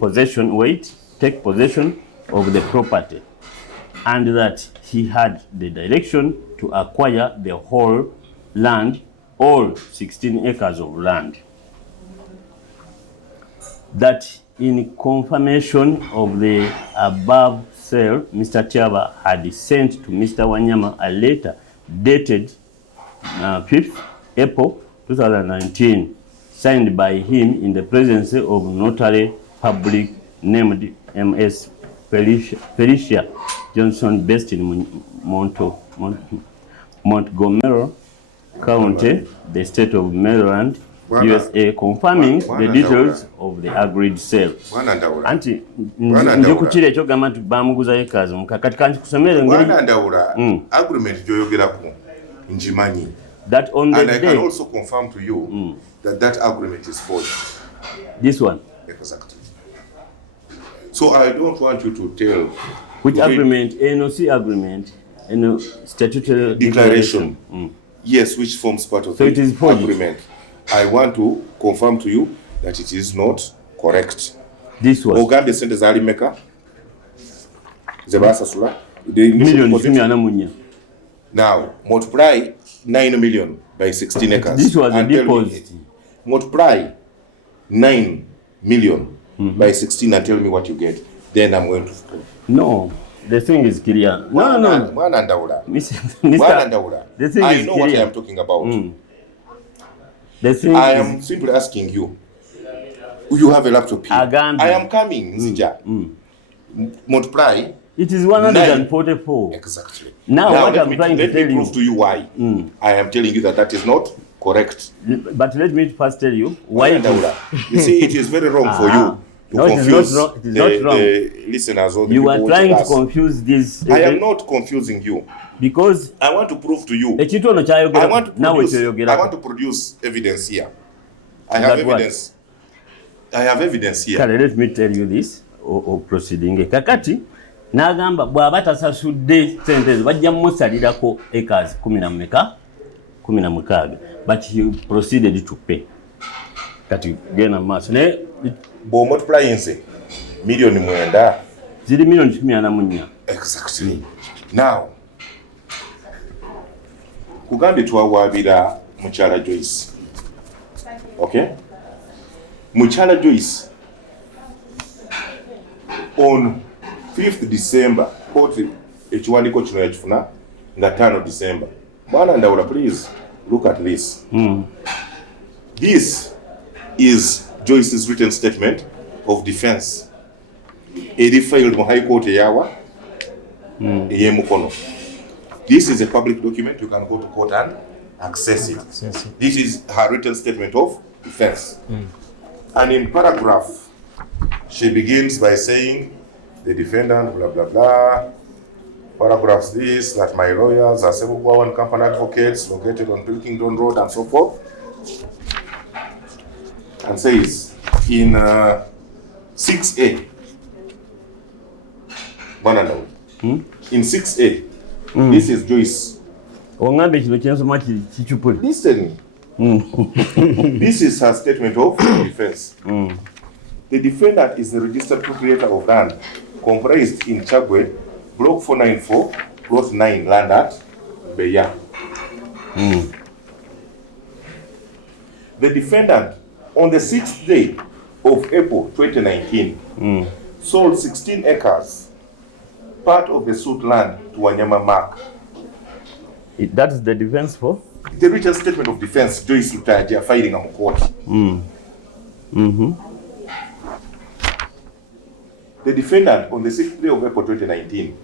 possession of the property, and that he had the direction to acquire the whole land, all 16 acres of land. That in confirmation of the above sale, Mr. Tiaba had sent to Mr. Wanyama a letter dated 5th April 2019, signed by him in the presence of notary public named M.S. Felicia Johnson, based in Montgomery County, the state of Maryland, USA, confirming the details of the agreed sale. Anti nje kuchira ekyo gamba nti bamuguza ekazi mukakati kanti kusomere ngeri Ndawula agreement gyoyogerako njimanyi. That on the and day, I can also confirm to you that agreement is forged. This one. Exactly. So I don't want you to tell which agreement? NOC agreement, statutory declaration. Yes, which forms part of so the it is forged. agreement. I want to confirm to you that it is not correct. This was Ogande sente zali meka zebasa sula million. Now multiply 9 million by 16 acres. This was a deposit. Multiply 9 million by 16 and tell me what you get. Then I'm going to. No, the thing is clear. No. Mr. The thing I is know clear. what I am talking about. The thing I is, am simply asking you. You have a laptop here. Agambi. I am coming, Nzija. Multiply. It is 144. Exactly. Now what let I'm trying to let tell me prove you. to you why. I am telling you that is not correct. But let me first tell you why. You see, it is very wrong for you to No, it is confuse not wrong. It is not wrong. the listeners or the You people are watching trying to us. confuse this. I am not confusing you. Because I want to prove to you. ekitono I kyayogera want nawe to kyoyogera. produce evidence here. I have That what? evidence. I have evidence here. Kale, let me tell you this or proceeding. Kakati n'agamba bw'aba tasasudde sente ezo bajja mmusalirako acres 16. But he proceeded to pay. Kati genda mu maaso naye Bo multiply nse million mwenda. ziri million 14. Exactly. Now, Kugambi twawaabira Mukyala Joyce. Okay? Mukyala Joyce on 5th December, court ekiwandiiko kino yakifuna nga 5 December. Bwana Ndawula, please look at this. This is Joyce's written statement of defense. Eri filed mu High Court eyawa eye Mukono. This is a public document. You can go to court and access it. This is her written statement of defense. And in paragraph, she begins by saying, the defendant, blah, blah, blah. Paragraphs this, that my lawyers are Sebubawa and Company advocates located on Pilkington Road and so forth. And says, in 6A, in 6A, this is Joyce. Ongambe kino kyensoma kikyupule. Listen. This is her statement of defense. The defendant is the registered proprietor of land comprised in Chagwe, Block 494, Plot 9, land at Mbeya. The defendant, on the 6th day of April 2019, sold 16 acres, part of the suit land to Wanyama Mark. That is the defense for? The written statement of defense, Joyce Lutaji are filing a court. The defendant, on the 6th day of April 2019,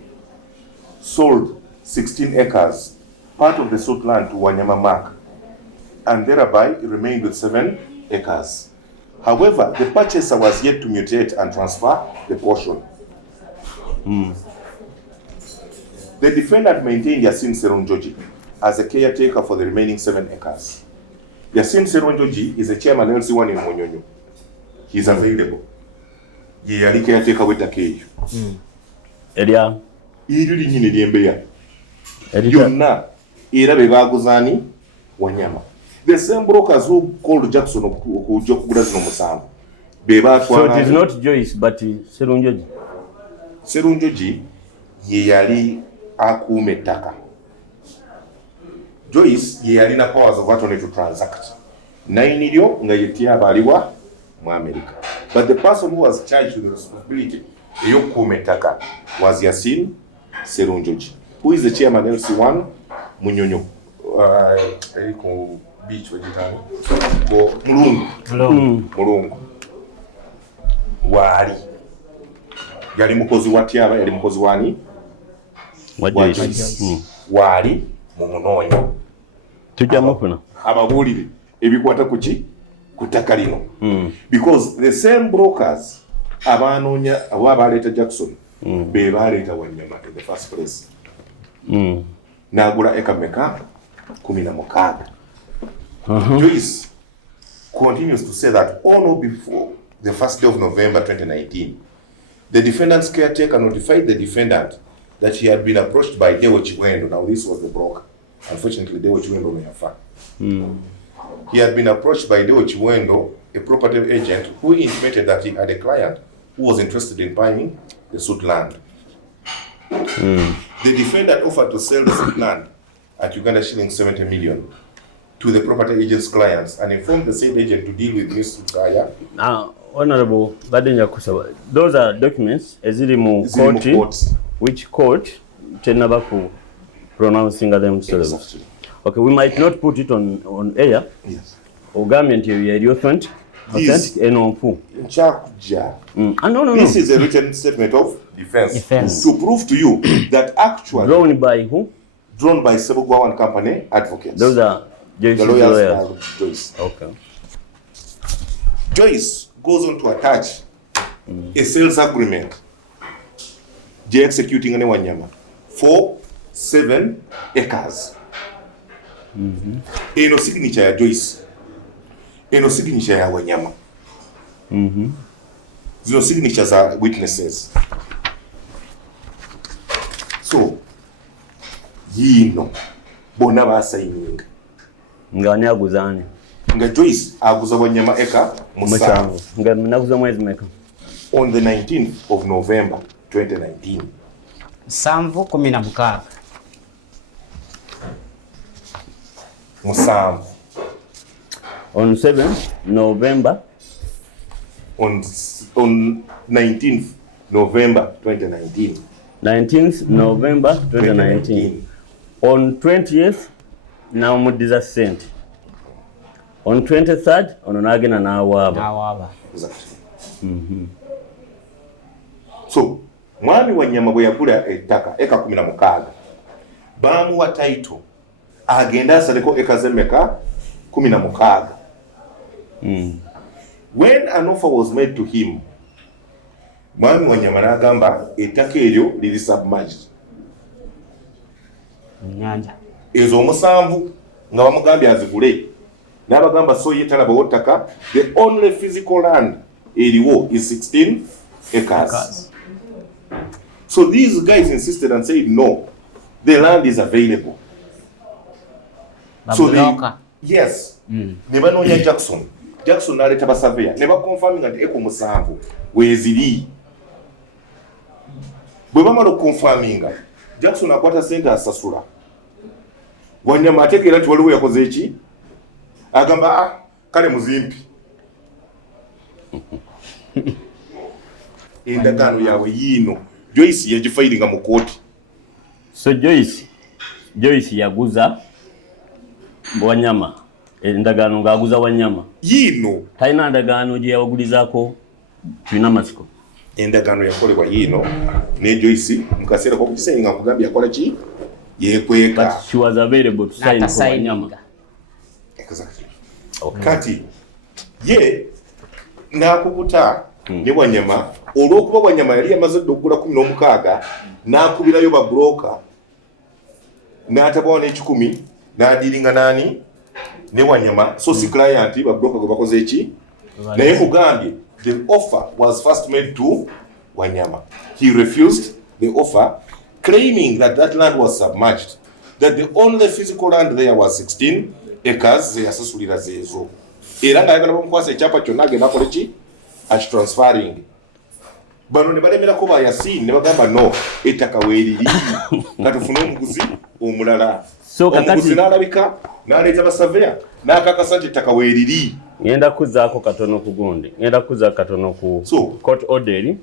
sold 16 acres, part of the suit land to Wanyama Mark, and thereby remained with 7 acres. However, the purchaser was yet to mutate and transfer the portion. The defendant maintained Yasin Seronjoji as a caretaker for the remaining 7 acres. Yasin Seronjoji is a chairman LC1 in Monyonyo. He is available. ye yali keyateeka bw'ettaka eyo erya eryo linnyini ly'Embeya byonna era be baaguzaani Wanyama. The same brokers who called Jackson okujja okugula zino musanvu be baatwala. So it is not Joyce but Serunjoji. Serunjoji ye yali akuuma ettaka. Joyce ye yali na powers of attorney to transact. 9 lyo nga ye tyabaliwa mu America. But the person who was charged with the responsibility ey'okukuuma ettaka was Yasin Serunjoji, who is the chairman LC1 Munyonyo. Ku beach wajitani Mulungu waali yali mukozi wa tyaba, yali mukozi wani waali mu munoonya tujja mufuna ababuulire ebikwata kuki ku ttaka lino because the same brokers abanoonya abo abaleeta Jackson be baleeta Wanyama in the first place n'agula eka meka 16. Joyce continues to say that on or before the first day of November 2019, the defendant's caretaker notified the defendant that he had been approached by Dewo Chiwendo. Now this was the broker. Unfortunately, Dewo Chiwendo may have found. He had been approached by Dewo Chiwendo, a property agent, who intimated that he had a client who was interested in buying the suit land. The defendant offered to sell the suit land at Uganda shillings 70 million to the property agent's clients and informed the said agent to deal with Ms. Sutaya. Now, Honorable Badenya Kusaba, those are documents eziri mu court, which court tenabaku pronouncing themselves. Exactly. Okay, we might not put it on air. Yes. Government here authentic and on full. No. This is a written statement of defense. To prove to you that actually drawn by who? Drawn by Sebugwa and Company advocates. Those are Joyce's the lawyers. lawyers. Joyce. Okay. Joyce goes on to attach a sales agreement executing in Wanyama for 7 acres. Eno signature ya Joyce. Eno signature ya Wanyama. Zino signatures are witnesses. So, yino bona basayinga. Ngani aguzani. Nga Joyce aguza Wanyama eka musanvu. Nga naguza mwezi meka. On the 19th of November 2019. Musanvu 16. Musanvu. On 7th November. On 19th November 2019. 19th November 2019. On 20th, now mudiza sent. On 23rd, ononagena na awaba. Exactly. So, mwami Wanyama bwe yakula ettaka eka 16. Bamuwa title. Agenda asaleko eka zemmeka 16. When an offer was made to him, mwami Wanyama n'agamba ettaka eryo liri submerged. Nyanja. Ezo musanvu nga bamugambye azigule. N'abagamba so ye talabawo ttaka. The only physical land eriwo is 16 acres. So these guys insisted and said no, the land is available. So yes, ne banoonya Jackson. Jackson n'aleeta basaveya ne bakonfirming nti eko musanvu weeziri. Bwe bamala okukonfaminga, Jackson akwata sente asasula. Wanyama ategeera nti waliwo yakoze eki? Agamba kale muzimpi. Endagaano yaabwe yiino Joyce yagifayiringa mu kooti. So Joyce yaguza Wanyama. Endagaano ng'aguza Wanyama. Yiino. Talina ndagaano gye yawagulizaako Twinamatsiko. Endagaano yakolebwa yiino ne Joyce mu kaseera k'okukisenga mugambye akola ki? Yeekweka. But she was available to sign for Wanyama. Exactly. Okay. Kati ye n'akukuta ne Wanyama olw'okuba Wanyama yali yamaze okugula 16 n'akubirayo ba broker n'atabawo n'ekikumi n'adiringa nani ne Wanyama so si client ba broker gwe bakoze eki naye mugambye the offer was first made to Wanyama. He refused the offer, claiming that that land was submerged, that the only physical land there was 16 acres. They associated as a zoo. Iranga yagala bamukwasa ekyapa kyonna agenda akole ki transferring. Bano ne balemera ko bayasi ne bagamba no ettaka weeriri katufune omuguzi omulala. So omuguzi n'alabika n'aleeta basaveya n'akakasa nti ettaka weeriri. Ngenda kuzaako katono ku gundi. Ngenda kuza katono ku court order.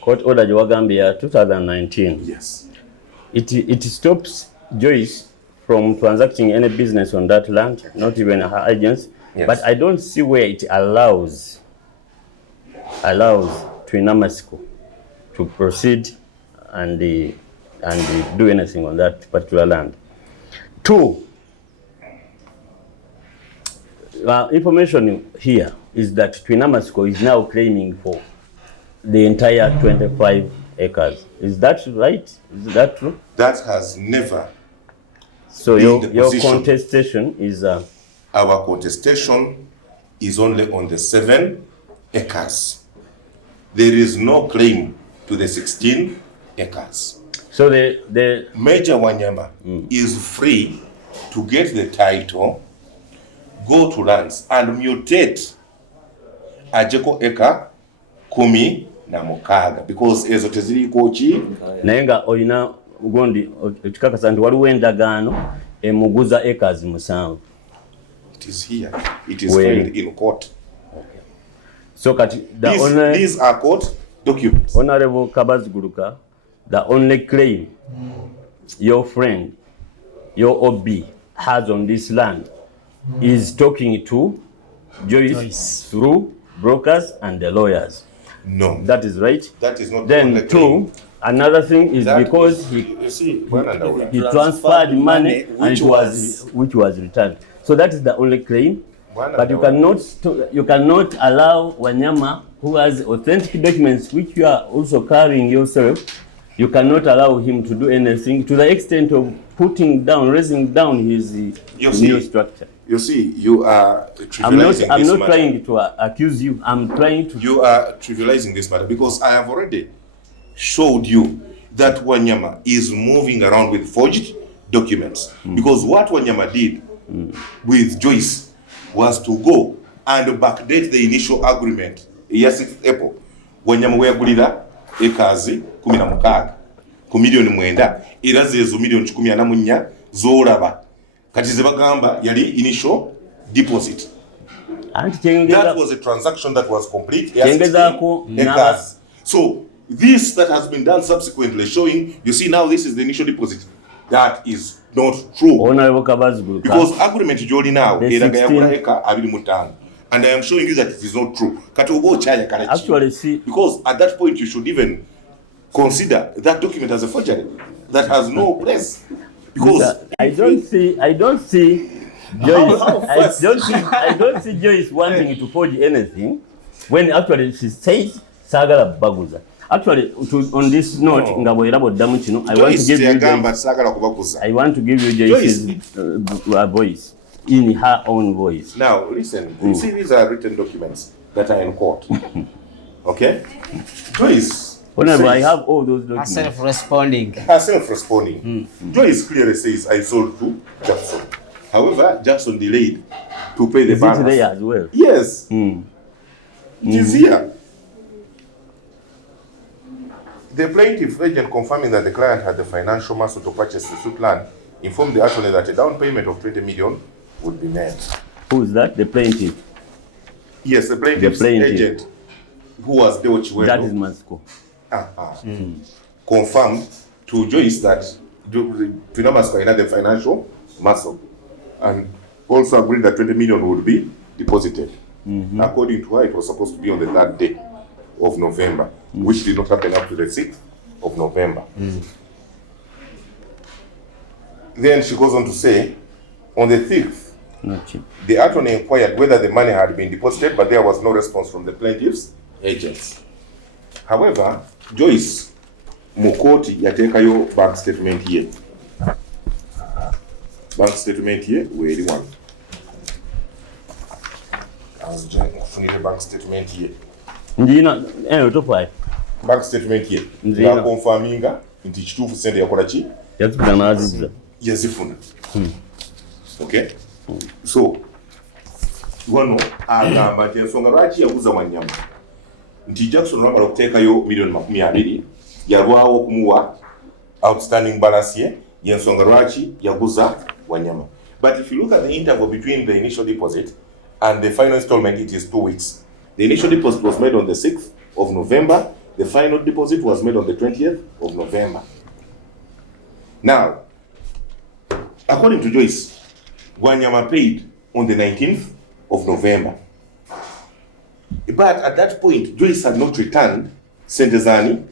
Court order gye wagambye ya 2019. Yes. It stops Joyce from transacting any business on that land, not even her agents. Yes. But I don't see where it allows Twinamatsiko to proceed and do anything on that particular land. 2, information here is that Twinamatsiko is now claiming for the entire 25 acres. Is that right? Is that true? That has never. So your contestation is. Our contestation is only on the 7 acres. There is no claim to the 16 acres. So the Major Wanyama is free to get the title, go to lands and mutate ajeko eka 16 because ezo teziriko ki nayenga olina ugondi ekikakasa nti waliwo endagaano emuguza acres 7. It is here. It is filed in court. Okay. So these are court documents. Honorable Kabaziguruka, the only claim your friend, your OB, has on this land is talking to Joyce through brokers and the lawyers. No. That is right. That is not then the only 2, claim. Another thing is that because he transferred money which was returned. So that is the only claim. But you cannot allow Wanyama, who has authentic documents which you are also carrying yourself, you cannot allow him to do anything to the extent of raising down his new structure. You see, you are trivializing I'm not matter. Trying to accuse you. I'm trying to. You are trivializing this matter because I have already showed you that Wanyama is moving around with forged documents. Because what Wanyama did with Joyce was to go and backdate the initial agreement. Yes, April. Wanyama weyagulira ekazi 16 ku million 9 era zezo million 14 zoraba kati zebagamba yali initial deposit. That was a transaction that was complete. So this that has been done subsequently showing, you see now this is the initial deposit. That is not true. Because agreement joli now eraga yakula eka 25 and I am showing you that it is not true. Actually, see, because at that point you should even consider that document as a forgery that has no place. Because I don't see Joyce. I don't see Joyce wanting to forge anything when actually she says Sagala Baguza. Actually, on this note, I want to give you Joyce's voice in her own voice. Now, listen. You see, these are written documents that are in court. Okay, Joyce. Honorable, I have all those documents. Self-responding. Joyce clearly says, I sold to Jackson. However, Jackson delayed to pay the balance. Is it there as well? Yes. It is here. The plaintiff agent confirming that the client had the financial muscle to purchase the suit land informed the attorney that a down payment of 20 million would be made. Who is that? The plaintiff? Yes, the plaintiff's agent, who was Deo Chiwendo. That is Matsiko. Confirmed to Joyce that Twinamatsiko had the financial muscle and also agreed that 20 million would be deposited. According to her, it was supposed to be on the 3rd day of November, which did not happen up to the 6th of November. Then she goes on to say, on the 5th, the attorney inquired whether the money had been deposited, but there was no response from the plaintiff's agents. However, Joyce Mukoti yatekayo bank statement here. Bank statement here, where one. kanzije nkufunire bank statement ye ndina topai bank statement ye nga confirminga nti kituufu sente yakola ki yazifuna n'azizza yazifuna. Okay, so wano agamba nti ensonga lwaki yaguza Wanyama nti Jackson olwamala okuteekayo milioni 20 yalwawo okumuwa outstanding balance ye yensonga lwaki yaguza Wanyama. But if you look at the interval between the initial deposit and the final installment, it is 2 weeks. The initial deposit was made on the 6th of November. The final deposit was made on the 20th of November. Now, according to Joyce, Wanyama paid on the 19th of November. But at that point, Joyce had not returned Sentezani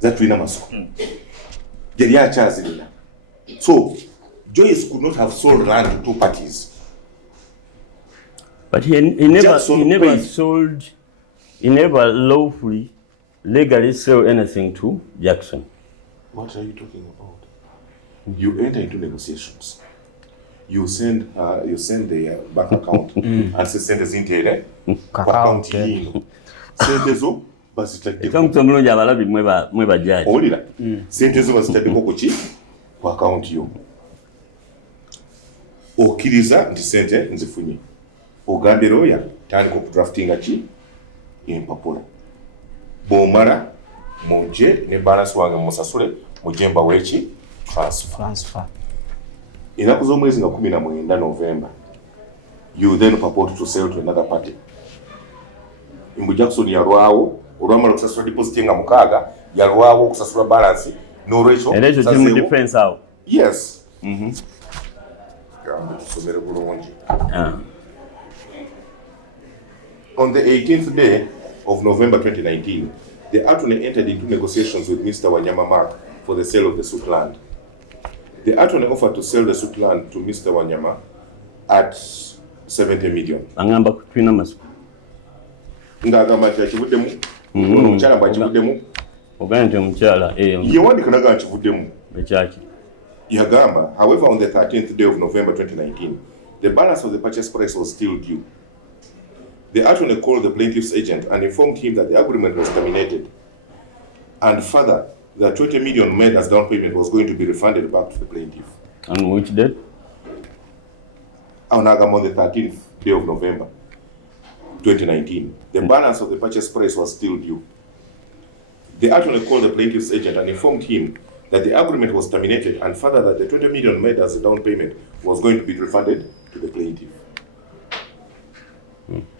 za Twinamatsiko. So, Joyce could not have sold land to 2 parties. But he never sold, he never lawfully, legally sold anything to Jackson. What are you talking about? You enter into negotiations. You send the bank account and send us into account. Send zo basitadde. Ekyomulungi abalabi mwe bajaji. Olira. Sente zo basitadde ko ki ku account yo. Okiriza nti sente nzifunye. Ogande lawyer tandika okudraftinga ki empapula. Bomala muje ne balance wange musasule mujemba weki transfer. Inaku z'omwezi nga 19 November, you then purport to sell to another party. Mbu Jackson yalwawo olwamala okusasula deposit nga 6 yalwawo okusasula balance n'olwekyo team defense awo. Yes. Tusomere bulungi. On the 18th day of November 2019, the attorney entered into negotiations with Mr. Wanyama Mark for the sale of the Suk land. The attorney offered to sell the Suk land to Mr. Wanyama at 70 million. Angamba Twinamatsiko. Ngagamba nti akivuddemu. Omukyala bw'akivuddemu. Ogamba nti omukyala yewandika naga akivuddemu. Ekyaki. Yagamba, however, on the 13th day of November 2019, the balance of the purchase price was still due. The attorney called the plaintiff's agent and informed him that the agreement was terminated, and further, the 20 million made as down payment was going to be refunded back to the plaintiff. On which date? On the 13th day of November 2019. The balance of the purchase price was still due. The attorney called the plaintiff's agent and informed him that the agreement was terminated, and further that the 20 million made as a down payment was going to be refunded to the plaintiff.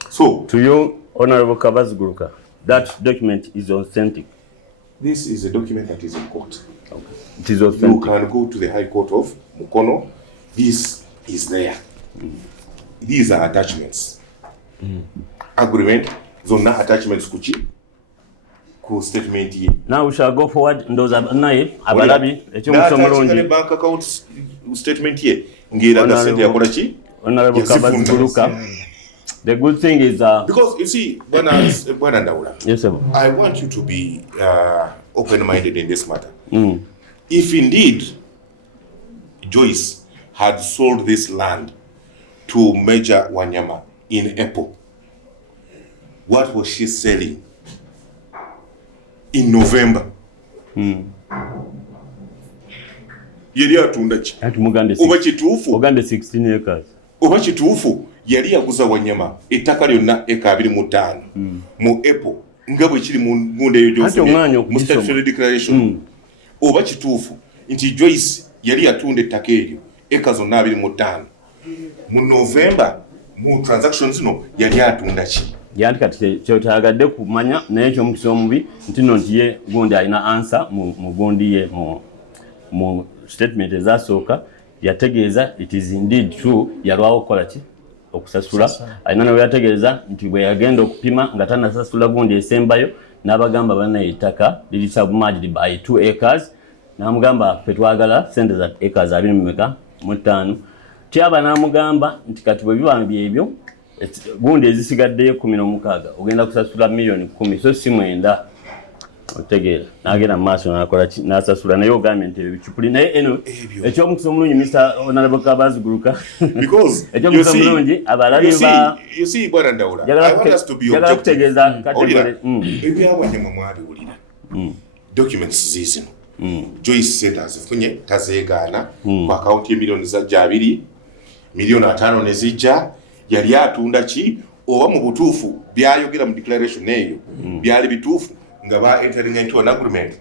So, to you, Honorable Kabaziguruka, that document is authentic. This is a document that is in court. Okay. It is authentic. You can go to the High Court of Mukono. This is there. These are attachments. Agreement, zona attachments kuchi. Statement ye. Now we shall go forward. Ndoza naye abalabi ekyomusomolongi bank account statement ye ngira ga sente yakola ki. Honorable Kabaziguruka. The good thing is because you see, Bwana Ndaula, yes, sir. I want you to be open-minded in this matter. If indeed Joyce had sold this land to Major Wanyama in April, what was she selling in November? Yali atunda ki? Oba kituufu? Ogande 16 acres. Oba kituufu? Yali yaguza Wanyama ettaka lyonna eka 25 mu April nga bwe kiri mu ngunda eyo gy'osomye mu statutory declaration. Oba kituufu nti Joyce yali yatunda ettaka eryo eka zonna 25 mu November mu transactions zino yali atunda ki? Yandi kati kyotagadde kumanya naye ky'omukisa omubi nti no nti ye gundi alina answer mu gundi ye mu statement ezasooka yategeeza it is indeed true yalwawo okukola ki okusasula alina ne yategeeza nti bwe yagenda okupima nga tanasasula gundi esembayo n'abagamba bana ettaka liri submerged by 2 acres n'amugamba ffe twagala sente za acres 25 tyaba n'amugamba nti kati bwe bibambye ebyo gundi ezisigaddeyo 16 ogenda kusasula million 10 so si 9 otegeera n'agenda mu maaso n'akola n'asasula naye ogambye nti ebicupuli naye eno eky'omukisa omulungi Mr. Honorable Kabaziguruka eky'omukisa omulungi abalabi jagala kutegeeza kategori ebyawanyama mwabiwulira documents ziizino Joyce said azifunye tazeegaana ku akawunti y'emiliyoni zajja 2 miliyoni 5 ne zijja yali atunda ki oba mu butuufu byayogera mu declaration eyo byali bituufu nga ba entering into an agreement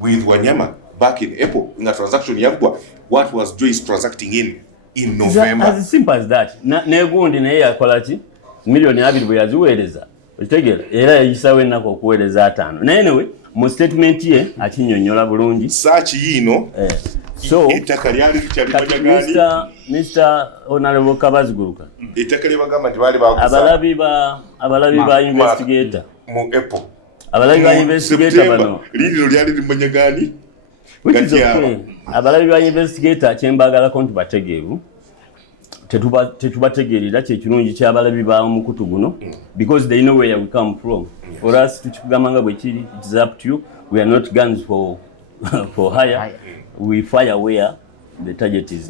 with Wanyama back in April in a transaction yagwa. What was Joyce transacting in November? As simple as that. Negundi naye yakola ki miliyoni 2 bwe yaziweereza otegeera era yayisawo ennaku okuweereza 5 naye anyway mu statement ye akinyonyola bulungi search yino so ettaka lyali likyali Mr. Honorable Kabaziguruka ettaka lyabagamba nti baali baguza abalabi ba investigator mu April abalabi ba investigator bano lino lyali limanya gani abalabi ba investigator kyembagalako nti bategeeru tetubategeerera kyekirungi kyabalabi ba omukutu guno because they know where we come from. For us tukigamba nga bwe kiri, it's up to you. We are not guns for hire. We fire where the target is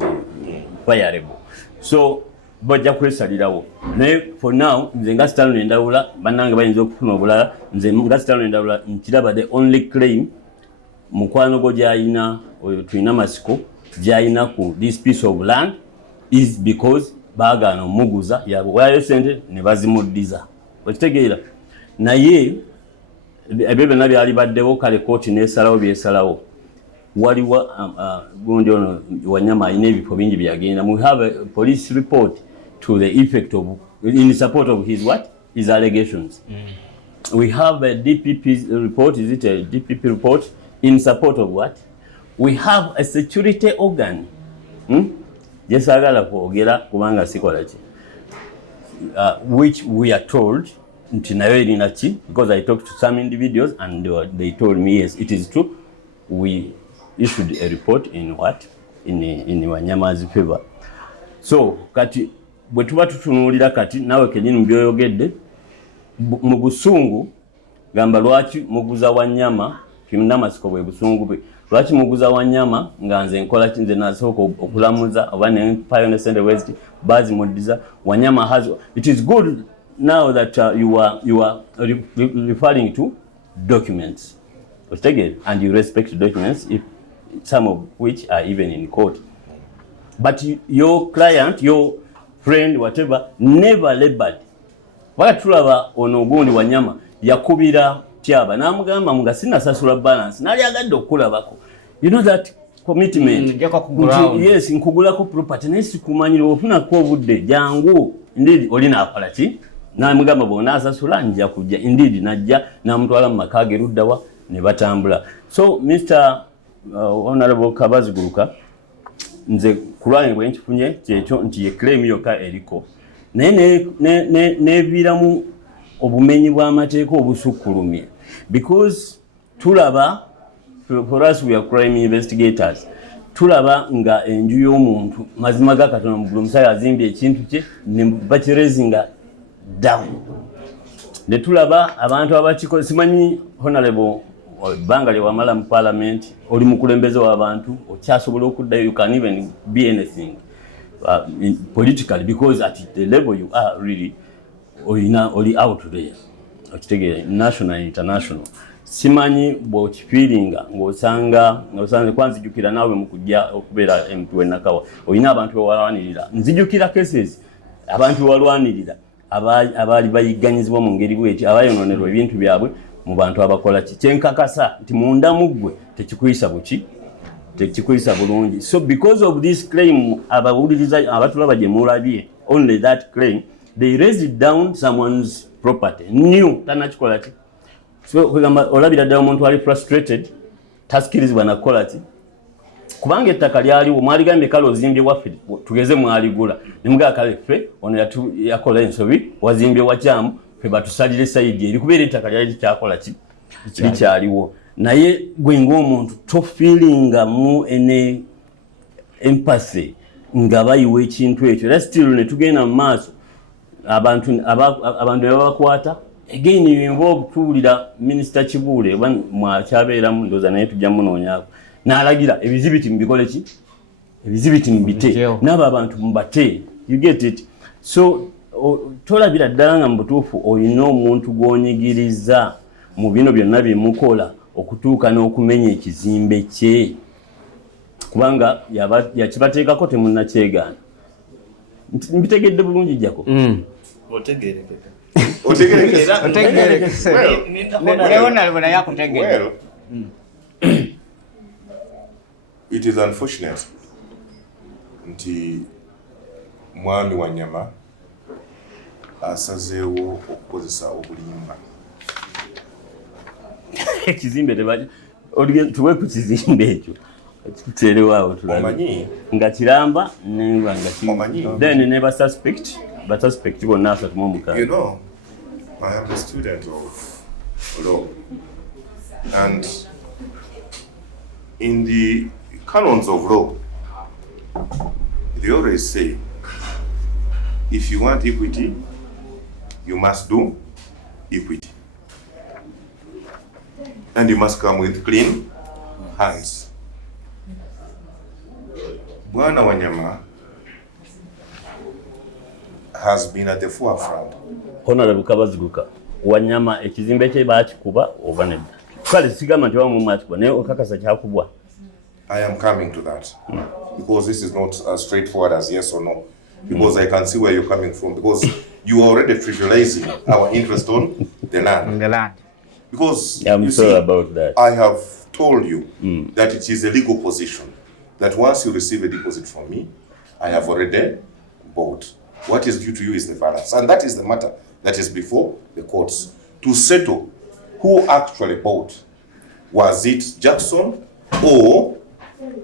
fireable. So bajja kwesalirawo naye for now nze nga sitalo nendawula bannange bayinza okufuna obulala nze nga sitalo nendawula nkiraba the only claim mukwano gwo gyayina oyo Twinamatsiko gyayina ku this piece of land is because baagaana omuguza yawayo sente ne bazimuddiza okitegeera naye ebyo byonna byali baddewo kale kooti n'esalawo byesalawo waliwo gundi ono Wanyama alina ebifo bingi byagenda. We have a police report to the effect of in support of his allegations. We have a DPP report. Is it a DPP report in support of what? We have a security organ. Yes, agala kwogera kubanga sikola ki. Which we are told nti nayo erina ki because I talked to some individuals and they told me yes, it is true. We issued a report in what? In Wanyama's favor. So kati bwe tuba tutunuulira kati nawe kenyini mbyoyogedde mu busungu gamba lwaki muguza Wanyama Twinamatsiko bwe busungu bwe lwaki muguza Wanyama nga nze nkola kinze nasooka okulamuza oba ne Pioneer Center West bazi muddiza Wanyama has it is good now that you are referring to documents and you respect documents if some of which are even in court. But your client, your friend, whatever, never labored. Wakatulaba ono gundi Wanyama yakubira tyaba namugamba mga sina sasula balance nali agadde okulabako. You know that commitment. Yes, nkugulako property nesi kumanyira ofuna ko budde jangu indeed olina akola ki namugamba bona asasula nja kujja indeed najja namutwala mu makage ruddawa ne batambula. So Mr. Honorable Kabaziguruka nze kulwanyi bwe nkifunye kyekyo nti ye claim yoka eriko naye nebiramu obumenyi bw'amateeka obusukkulumye because tulaba for us we are crime investigators tulaba nga enju y'omuntu mazima ga Katonda mugulu musaya azimbye ekintu kye ne bakirezinga down ne tulaba abantu abakiko simanyi Honorable banga wamala mu parliament oli mukulembeze w'abantu okyasobola okuddayo you can even be anything politically because at the level you are really oli out there okitegeera national and international simanyi bw'okifiiringa ng'osanga kwanzijukira naawe mu kujja okubeera MP w'e Nakawa olina abantu bewalwanirira nzijukira cases abantu bewalwanirira abaali bayigganyizibwa mu ngeri bweti abayononerwa ebintu byabwe mu bantu abakola ki kyenkakasa nti munda muggwe tekikuyisa bulungi. So because of this claim abawuliriza abatulaba gye mulabye only that claim they raised down someone's property new tanakikola ki so kugamba olabira ddala omuntu ali frustrated taskirizibwa nakola ki kubanga ettaka lyaliwo mwaligambye kale ozimbye waffe tugeze mwaligula nemugaa kale ffe ono yakola ensobi wazimbye wakyamu fe batusalire sayidi eri kubeera ettaka lyali likyakola ki likyaliwo naye gwe ng'omuntu tofiiringa mu ene empathy nga bayiwa ekintu ekyo era still ne tugenda mu maaso abantu ne babakwata again you involve tuulira Minister Kibuule mwakyabeeramu ndoza naye tujja munoonyaako n'alagira ebizibiti mbikole ki ebizibiti mbite n'abo abantu mbate you get it so tolabira ddala nga mu butuufu olina omuntu gw'onyigiriza mu bino byonna byemukola okutuuka n'okumenya ekizimbe kye kubanga yakibateekako temunnakyegaana mbitegedde bulungi jjako It is unfortunate nti mwami wa nyama asazeewo okukozesa obulimba ekizimbe tuwe ku kizimbe ekyo tuteerewaawo tulabe nga kiramba nenga nga then ne basuspect bonna 36. You know, I am a student of law, and in the canons of law they always say if you want equity you must do equity and you must come with clean hands. Bwana Wanyama has been at the forefront. Honorable Kabaziguruka, Wanyama ekizimbe kye baakikuba oba nedda? Kale sigamba nti wamu mwakikuba naye okakasa kyakubwa. I am coming to that because this is not as straightforward as yes or no, because I can see where you're coming from, because you are already trivializing our interest on the land. Because I'm sorry about that. I have told you that it is a legal position that once you receive a deposit from me, I have already bought. What is due to you is the balance. And that is the matter that is before the courts to settle who actually bought. Was it Jackson or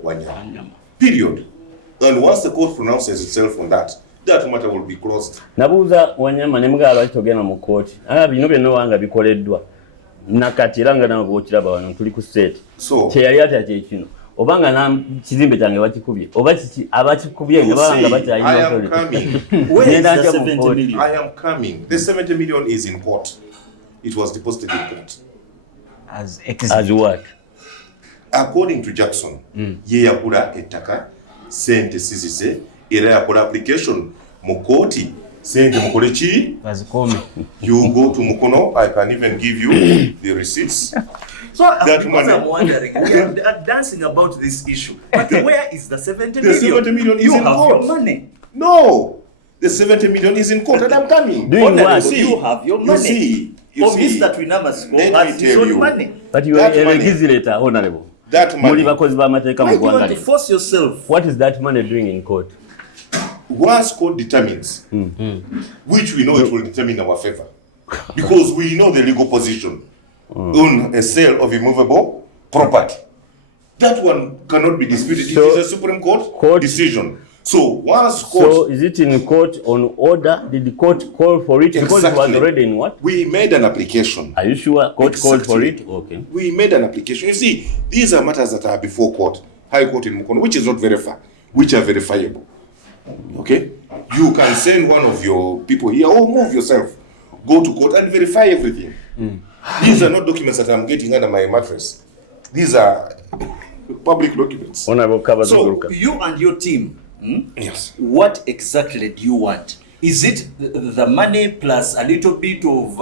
Wanyama? Period. And once the court pronounces itself on that, that matter will be closed. Nabuuza Wanyama ne mugala lwaki togenda mu kooti. Bino byonna wanga bikoleddwa. Nakati era nga nawe bw'okiraba wano tuli ku state. So kyeyali atya kyekino. Obanga na kizimbe kyange bakikubye oba kiki abakikubye nga banga bakyayina I am coming. Where is the 70 million? I am coming. The 70 million is in court. It was deposited in court. As what? According to Jackson, ye yakula ettaka sente sizize era yakola application mu kooti sente mukole ki bazikome. You go to Mukono, I can even give you the receipts. So I'm wondering, we are dancing about this issue, but where is the 70 million? The 70 million is you in have court. your money. No, the 70 million is in court and I'm coming. Doing what? You have your money. You see, Mr. Twinamatsiko has his own money. But you are a legislator, honorable. That money. Why do you want to force yourself? What is that money doing in court? Once court determines, which we know it will determine our favor, because we know the legal position on a sale of immovable property. That one cannot be disputed. So, it is a Supreme Court decision. So once court... So is it in court on order? Did the court call for it? Because it was already in what? We made an application. Are you sure court called for it? Okay. We made an application. You see, these are matters that are before court. High Court in Mukono, which is not very far, which are verifiable. Okay? You can send one of your people here or move yourself. Go to court and verify everything. These are not documents that I'm getting under my mattress. These are public documents. Honorable So Kabaziguruka. you and your team, Yes. what exactly do you want? Is it the money plus a little bit of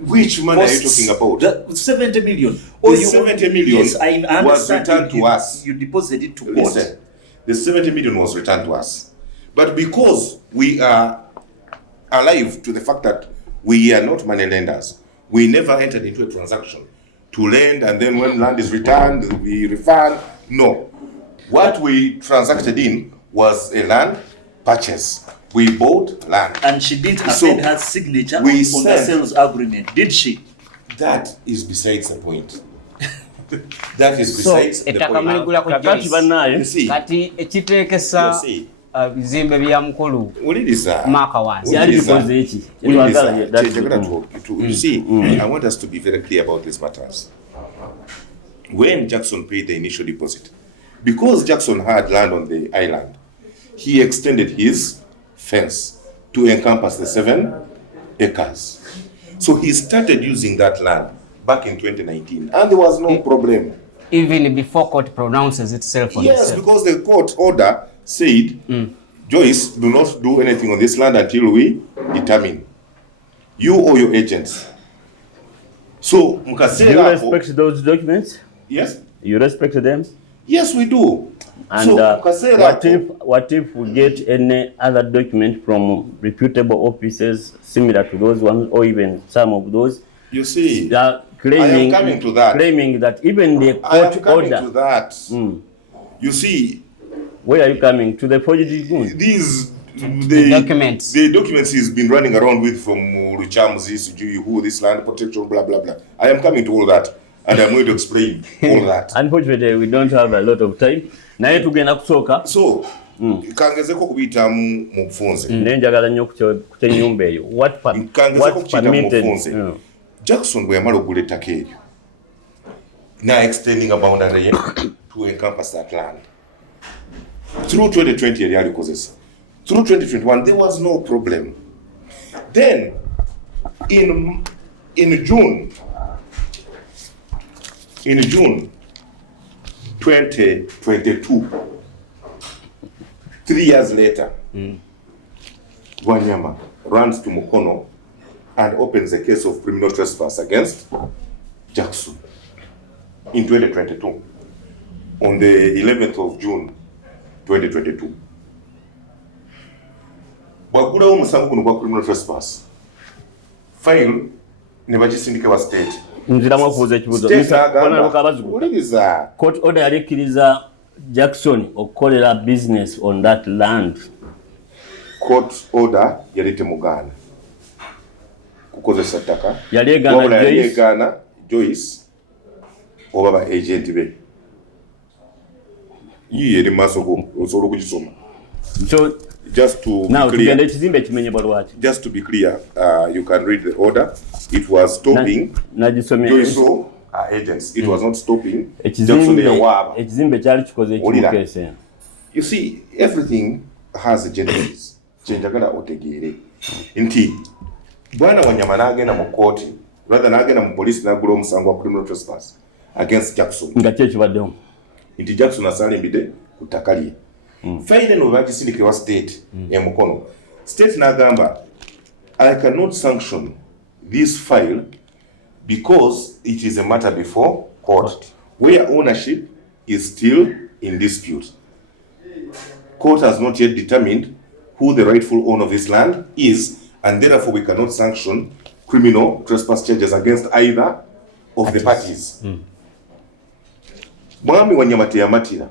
which money are you talking about? The 70 million. The 70 million yes, I understand was returned to us. You deposited to court. Listen, the 70 million was returned to us. But because we are alive to the fact that we are not money lenders, we never entered into a transaction to lend and then when land is returned, we refund. No. What we transacted in was a land purchase. We bought land. And she didn't append her signature on we the said- sales agreement, did she? That is besides the point. That is besides the ettaka point. muligula ku Kakati Joyce. bannaye. You see, Kati ekiteekesa you see. bizimbe bya mukulu Uliriza. Maka wansi. Yali bikoze eki. You see, I want us to be very clear about these matters. When Jackson paid the initial deposit, because Jackson had land on the island, he extended his fence to encompass the 7 acres. So he started using that land back in 2019, and there was no problem. Even before court pronounces itself on Yes, itself. because the court order said, Joyce, do not do anything on this land until we determine. You or your agents. So, Do you respect those documents? Yes. You respect them? Yes, we do. And So, what if we get any other document from reputable offices similar to those ones, or even some of those? You see, that I am coming to that. Claiming that even the I am court coming order. to that. You see, Where are you coming? To the forged goods? The documents. The documents he's been running around with from Ruchamzi, who this land protection, blah blah blah. I am coming to all that, and I'm going to explain all that. Unfortunately, we don't have a lot of time. Naye tugenda kusooka. So, kangezeko kubita mu bufunze. Nenjagala nnyo ku kyenyumba eyo. What permitted? Jackson bwe yamala okugula ettaka eryo. Now extending a boundary to encompass that land. Through 2020 yali alikozesa. Through 2021 there was no problem. Then in June 2022, 3 years later, Wanyama runs to Mukono and opens a case of criminal trespass against Jackson in 2022 on the 11th of June 2022. Bwagula omusango guno gwa criminal trespass file ne bagisindika wa state. Nziramu okubuuza ekibuuzo. Court order yali ekkiriza Jackson okukolera business on that land. Court order yali temugaana kukozesa ttaka. Yali egaana Joyce oba ba agent be. Yiye eri maaso go osobola okugisoma. So just to now be clear, just to be clear, you can read the order. It was stopping Joyce agents. It was not stopping Jackson Yawaba. You see, everything has a genesis. Chenjagala otegere. Inti bwana Wanyama n'agenda mu court, rather n'agenda mu police n'agula omusango wa criminal trespass against Jackson. Inti Jackson asalimbide ku ttaka lye. Faile no bagisindikira wa state ya Mukono. State n'agamba, I cannot sanction this file because it is a matter before court where ownership is still in dispute. Court has not yet determined who the rightful owner of this land is, and therefore we cannot sanction criminal trespass charges against either of the parties. Mwami Wanyama teyamatira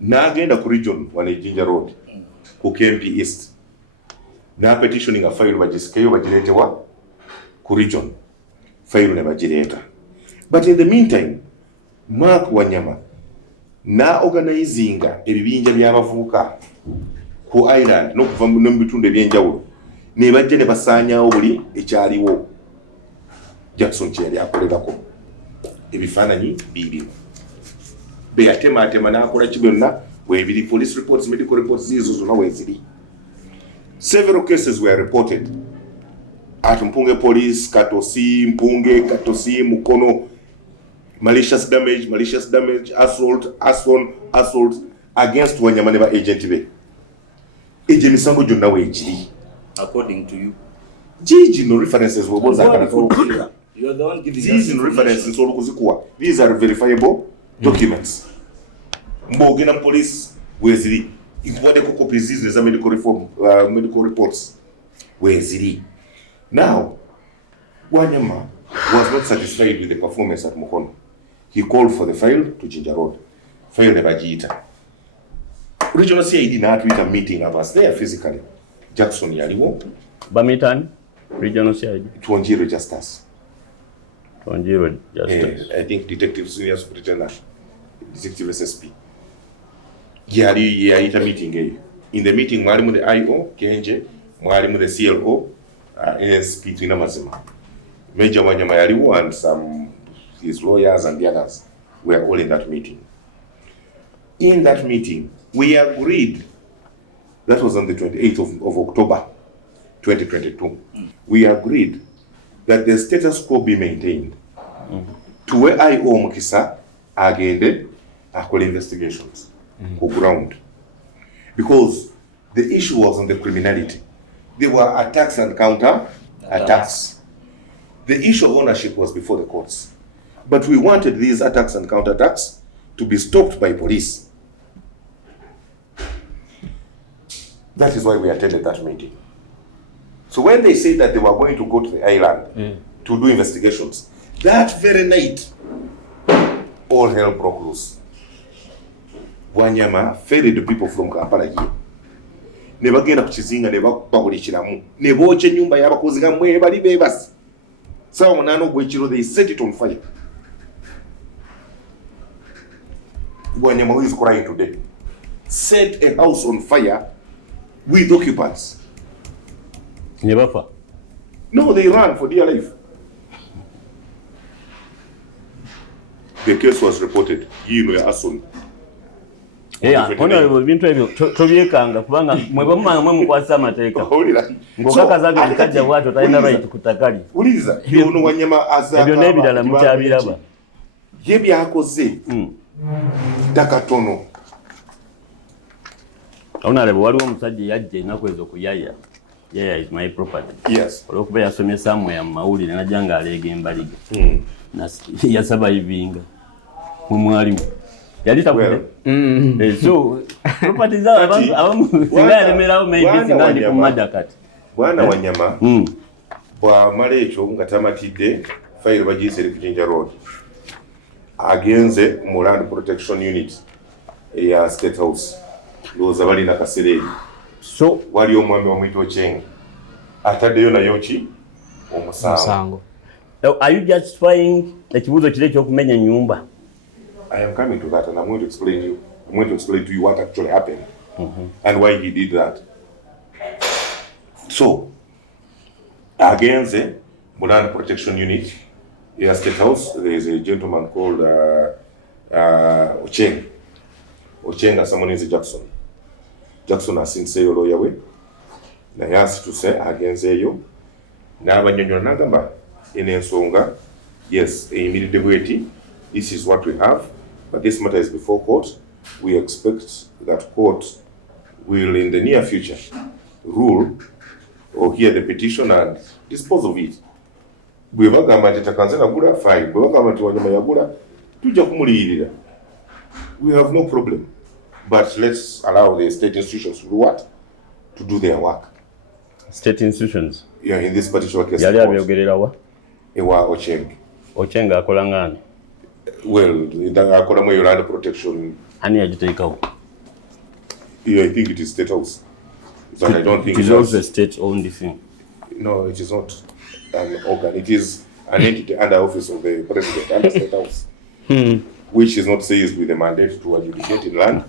n'agenda ku region wane Jinja Road ku KMP East na petitioning a file bagisikeyo bagireetewa ku region file ne bagireeta. But in the meantime, Mark Wanyama na organizinga ebibinja by'abavubuka ku island n'okuva mu bitundu ebyenjawulo ne bajja ne basaanyaawo buli ekyaliwo Jackson kye yali akolerako. Ebifaananyi biibyo beyatema n'akola kibyonna weebiri. Police reports, medical reports ziizo zonna weeziri. Several cases were reported at Mpunge Police, Katosi, Mukono, malicious damage, assault against Wanyama ne ba agent be. Eje misango gyonna weegiri. According to you. Gigi no references woboza kana. You are the one giving these in references olukuzikuwa. These are verifiable documents. Mbogena police weziri. Ikuwade ko copies these za medical reports weziri. Now, Wanyama was not satisfied with the performance at Mukono. He called for the file to Jinja Road. File never jiita. Regional CID na tweet a meeting of us there physically. Jackson yaliwo. Bamitan, regional CID. Tuonjiro Justice. Tuonjiro Justice. I think Detective Senior Superintendent, Detective SSP. Yalita meeting eyo. In the meeting, mwalimu the IO, Kenje, mwalimu the CLO, NSP Twinamatsiko. Major Wanyama yaliwo and some his lawyers and the others were all in that meeting. In that meeting, we agreed, that was on the 28th of October 2022, we agreed that the status quo be maintained to where I owe Mukisa agende akola investigations on ground. Because the issue was on the criminality. There were attacks and counter attacks. The issue of ownership was before the courts. But we wanted these attacks and counter attacks to be stopped by police. That is why we attended that meeting. So when they said that they were going to go to the island to do investigations, that very night, all hell broke loose. Wanyama ferried people from Kampala here. Ne bagenda ku kizinga ne bakulikiramu ne bookya ennyumba y'abakozi nga mwe bali beebasi. Sawa munaana ogw'ekiro, they set it on fire. Wanyama, who is crying today, set a house on fire with occupants. Never. No, they ran for their life. The case was reported. Yino ya Asun. Honorable, bintu ebyo tobyekanga kubanga mwe bamwe mukwasa amateeka. Ng'okakazaga mukajja bw'atyo talina right kutakali. Uliza, ono Wanyama azaka. Ebyo n'ebirala mukyabiraba. Ye byakoze. Takatono. Honorable, waliwo omusajja yajja ennaku ezo kuyaya. Yeah, is my property. Yes. Olwokuba yasomye somewhere mu mawulire najja ng'aleega embaliga. Yasurvivinga mu mwalimu. Yali takule. So properties abamu singa yalemerawo maybe singa ndi ku madda kati. Bwana Wanyama bw'amala ekyo nga tamatidde fayiro bagiyise ku Jinja Road agenze mu Land Protection Unit eya State House looza balina kasereeri. So wali omwami omuyita Ochenga ataddeyo nayo ki omusango. Are you justifying ekibuuzo kiri ekyokumenya ennyumba? I am coming to that and I'm going to explain to you what actually happened and why he did that. So, against the Land Protection Unit, in State House, there is a gentleman called Ochenga. Ochenga, someone is Jackson. Jackson has since say lawyer way. Na asked to say against you. Na abanyonyo nagamba in ensonga. Yes, immediately this is what we have, but this matter is before court. We expect that court will in the near future rule or hear the petition and dispose of it. We bagamba nti takanzena gula fine. We bagamba nti Wanyama yagula tujja kumuliyirira. We have no problem. But let's allow the state institutions to do what? To do their work. State institutions? Yeah, in this particular case. Yali abyogerera wa? Ewa Ochenga. Ochenga akola ngani? Well, akola mu Land Protection. Ani yagiteekawo? Yeah, I think it is State House. But I don't think it is also a state-owned thing. No, it is not an organ. It is an entity under office of the President under State House. Which is not seized with a mandate to adjudicate in land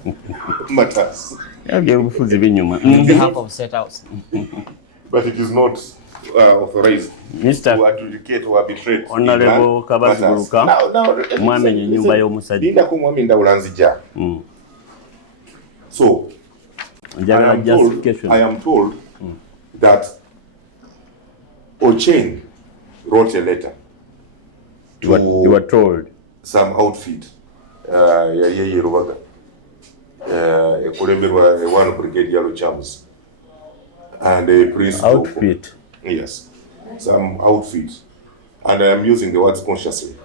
matters. On behalf of State House. But it is not authorized to adjudicate or arbitrate. Honorable Kabaziguruka, mwamenye nyumba y'omusajja. So, I am told that Ocheng wrote a letter to you were told some outfit ya Rubaga ekulemberwa one brigade yellow charms and a principal outfit. Yes, some outfit, and I am using the words consciously.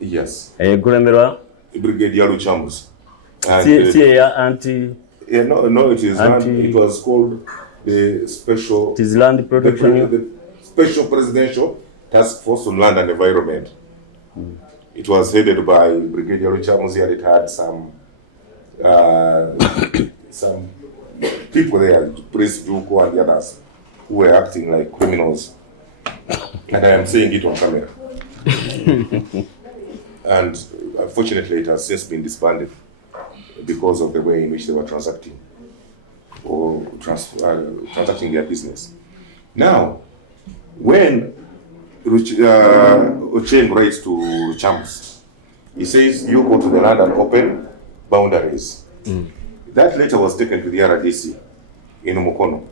Yes, ekulemberwa brigade yellow charms and anti no it is anti, it was called the special, it is Land Protection, the Special Presidential Task Force on Land and Environment. It was headed by Brigadier Chamuzi, and it had some people there, Prince Duko and the others, who were acting like criminals. And I am saying it on camera. And unfortunately, it has since been disbanded because of the way in which they were transacting or transacting their business. Now, when Ocheng writes to Chams, he says, you go to the land and open boundaries. That letter was taken to the RDC in Mukono.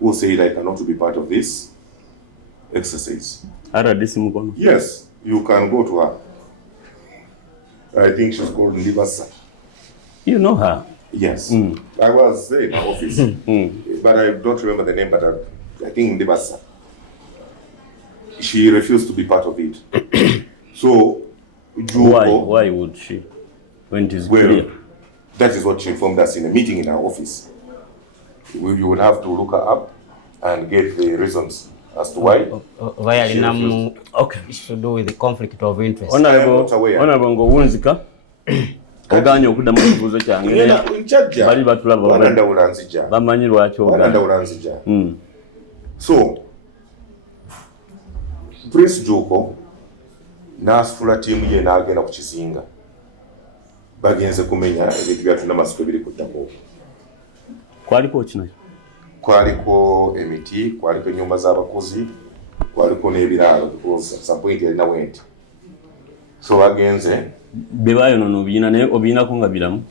who said I cannot be part of this exercise. RDC Mukono. Yes, you can go to her. I think she's called Ndibasa. You know her? Yes. I was there in her office, but I don't remember the name, but I think Ndibasa. She refused to be part of it. So, Why would she? When it is clear? That is what she informed us in a meeting in our office. You would have to look her up and get the reasons as to why. Why okay. It's to do with the conflict of interest. Honorable Ngowunzika. Oganya okuddamu ekibuuzo kyange bali batulaba bamanyi lwaki oganya. So Prince Joko n'asitula ttiimu ye n'agenda ku kizinga bagenze kumenya ebintu bya Twinamatsiko biri ku ttako. Kwaliko kinayo? Kwaliko emiti, kwaliko ennyumba z'abakozi, kwaliko n'ebiraalo because at some point yalina wenti. So bagenze bebayonoona obiina naye obiinako nga biramu?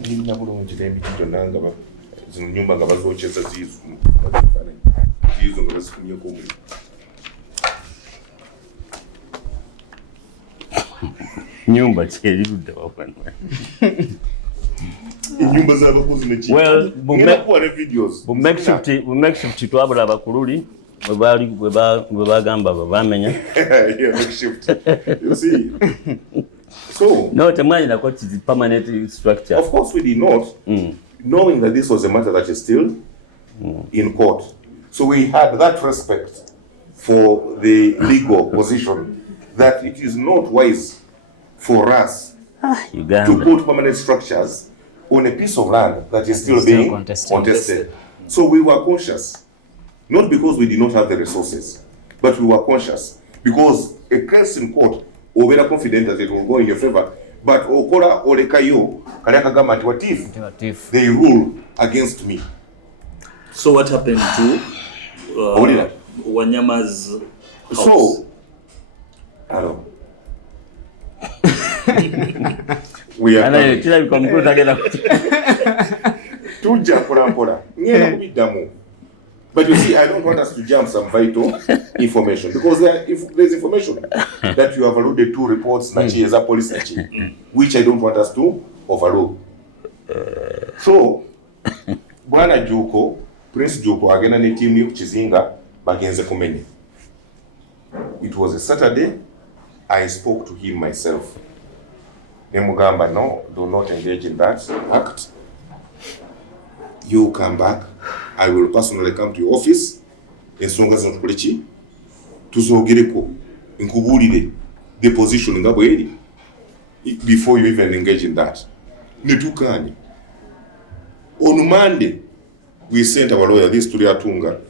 Nina bulungi n'emiti gyonna nga zino nnyumba nga bazokyeza ziizo nga bazikumyeko omuliro. Nyumba kyerudde wafana. Ennyumba z'abakozi neki. Well, we make shift twabula abakululi bwe bagamba bamenya. Yeah, make shift. You see. So no, temanyinako kizi permanent structure. Of course we did not, knowing that this was a matter that is still in court. So we had that respect for the legal position that it is not wise for us to put permanent structures on a piece of land that is still being contested. So we were conscious, not because we did not have the resources, but we were conscious because a case in court, we were confident that it will go in your favor, but Okola Olekayo, Kanaka government, what if they rule against me? So what happened to Wanyama's house? So, hello. We are but you see, I don't want us to jump some vital information because there's information that you have alluded to, reports, police, which I don't want us to overlook. So, Bwana Juko, Prince Juko, agenda ne team yu Chizinga, bagenze kumenya. It was a Saturday. I spoke to him myself. Nemugamba, no, do not engage in that act. You come back. I will personally come to your office. Ensonga zino tukoleki tuzogereko nkubulire the position nga bweri before you even engage in that. Netukanye. On Monday, we sent our lawyer, this Tuliatunga,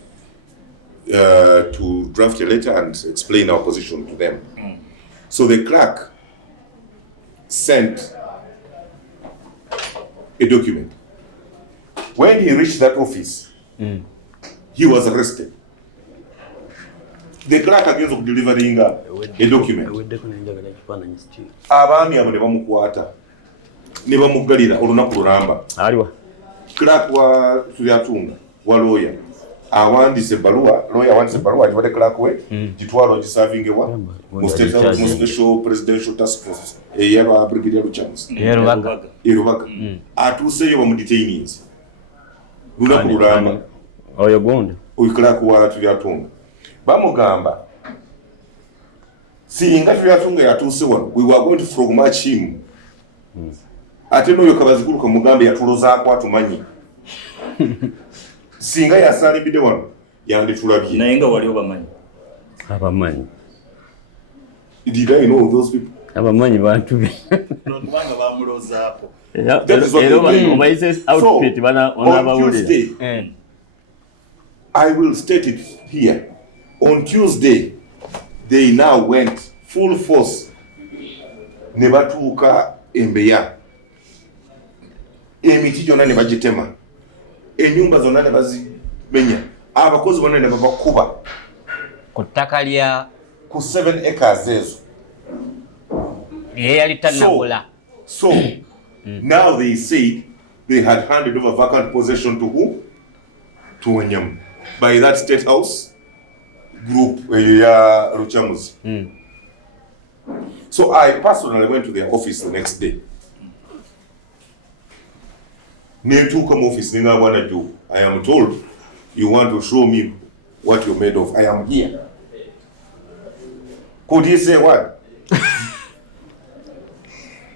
to draft a letter and explain our position to them. So the clerk sent a document. When he reached that office, he was arrested. The clerk against of delivering a document. Abami abo ne bamukwata ne bamugalira olunaku lulamba. Aliwa. Clerk wa Tuliatunga wa lawyer awandise baluwa, lawyer awandise baluwa ajibade clerk we gitwalo gisavingewa mu state house mu special presidential task force eyaba brigadier Lucham's Erubaga atuseyo bamu detainees lunaku lulamba oyo gonde oyo clerk wa Tuliatunga bamugamba singa Tuliatunga yatuse wano we were going to frog match him ate noyo Kabaziguruka mugambe yatulozaako atumanyi singa yasalibide wano yanditulabye naye nga wali obamanyi abamanyi. Did I know those people? Abamanyi bantu be notubanga bamulozaako. That is what on Tuesday, I will state it here. On Tuesday, they now went full force nebatuuka Mbeya. Emiti gyonna ne bagitema. Ennyumba zonna ne bazimenya. Abakozi bonna ne babakuba ku ttaka lya ku 7 acres ezo. Yali tannagula. So now they say they had handed over vacant possession to who? to Wanyama by that State House group ya Ruchamuzi. So I personally went to their office the next day. Netuka office nina wana do. I am told you want to show me what you're made of. I am here. Could he say what?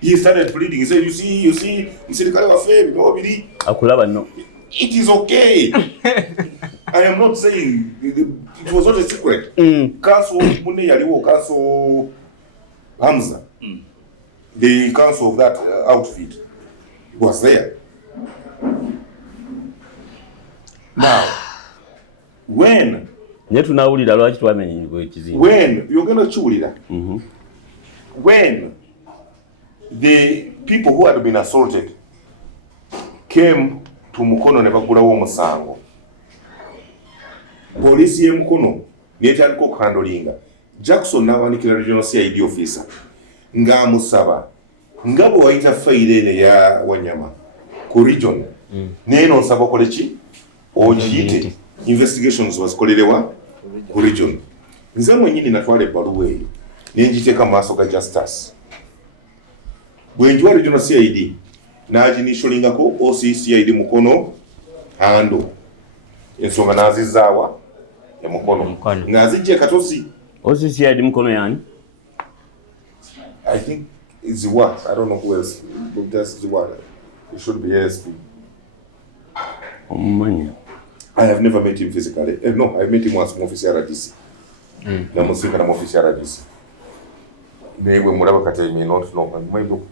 He started pleading. He said, you see, Akulaba no. It is okay. I am not saying it was not a secret. Council Mune Yaliwo, Council Hamza, the council of that outfit was there. Now, when you're gonna chulira, when the people who had been assaulted came to Mukono nebagulawo omusango, police ye Mukono netandika okuhandolinga Jackson n'abanikira regional CID officer nga amusaba nga bwe wayita fayire ene ya Wanyama ku region neno nsaba okole ki ogiyite investigations wazikolerewa ku region. Nze mwenyini natwala ebbaluwa eyo nenjiteeka mu maaso ga justice bwe njiwa regional CID n'aginishulingako OCCID Mukono hando ensonga n'azizaawa ya Mukono ng'azijja katosi OCCID Mukono yani? I think it's what? I don't know who else. But that's what. It should be ASP. I have never met him physically. No, I met him once in office RDC. Namusika na office RDC. Maybe Muraba Kata may not know,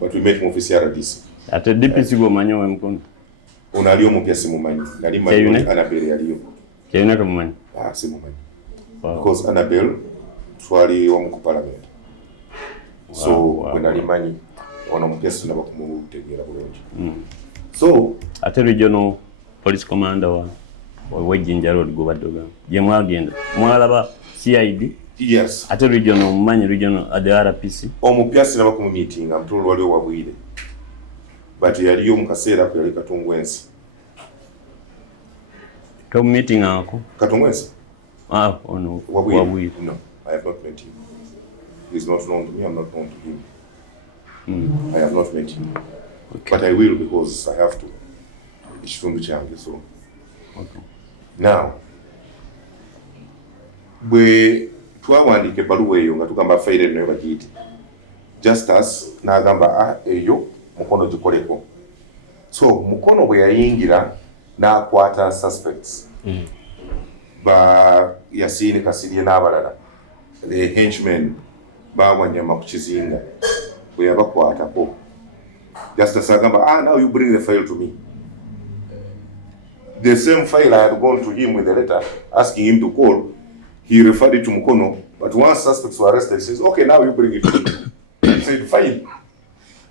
but we met him office RDC. At a DPC go manyo Mukono. Unalio mupia simu mani. Nali mani Annabelle alio. Kayuna to mani. Simu mani. Because Annabelle twali wa muku parliament. So when alimani wana mupesi na bakumutegera bulungi. So at a regional police commander wa Jinja Road go badoga. Je mwagenda. Mwalaba CID? Yes. At a regional mani regional at the RPC. Omupesi na bakumu meeting amtulu wali wabwire. But yaliyo mukasera ku yali Katungwensi. To meeting ako? Katungwensi? No. Wabwire. No, I have not met him. He is not known to me, I'm not known to him. I have not met him. Okay. But I will because I have to. It's from the channel, so. Okay. Now, we twawandika ebbaluwa eyo nga tugamba fayire eno bagiyite. Justice n'agamba eyo Mukono gikoleko. So Mukono bwe yayingira n'akwata suspects. Ba Yasini Kasirye n'abalala. The henchmen ba Wanyama ku kizinga bwe yabakwatako. Justice agamba, now you bring the file to me. The same file I had gone to him with a letter asking him to call. He referred it to Mukono, but once suspects were arrested, he says, okay, now you bring it to me. He said, fine.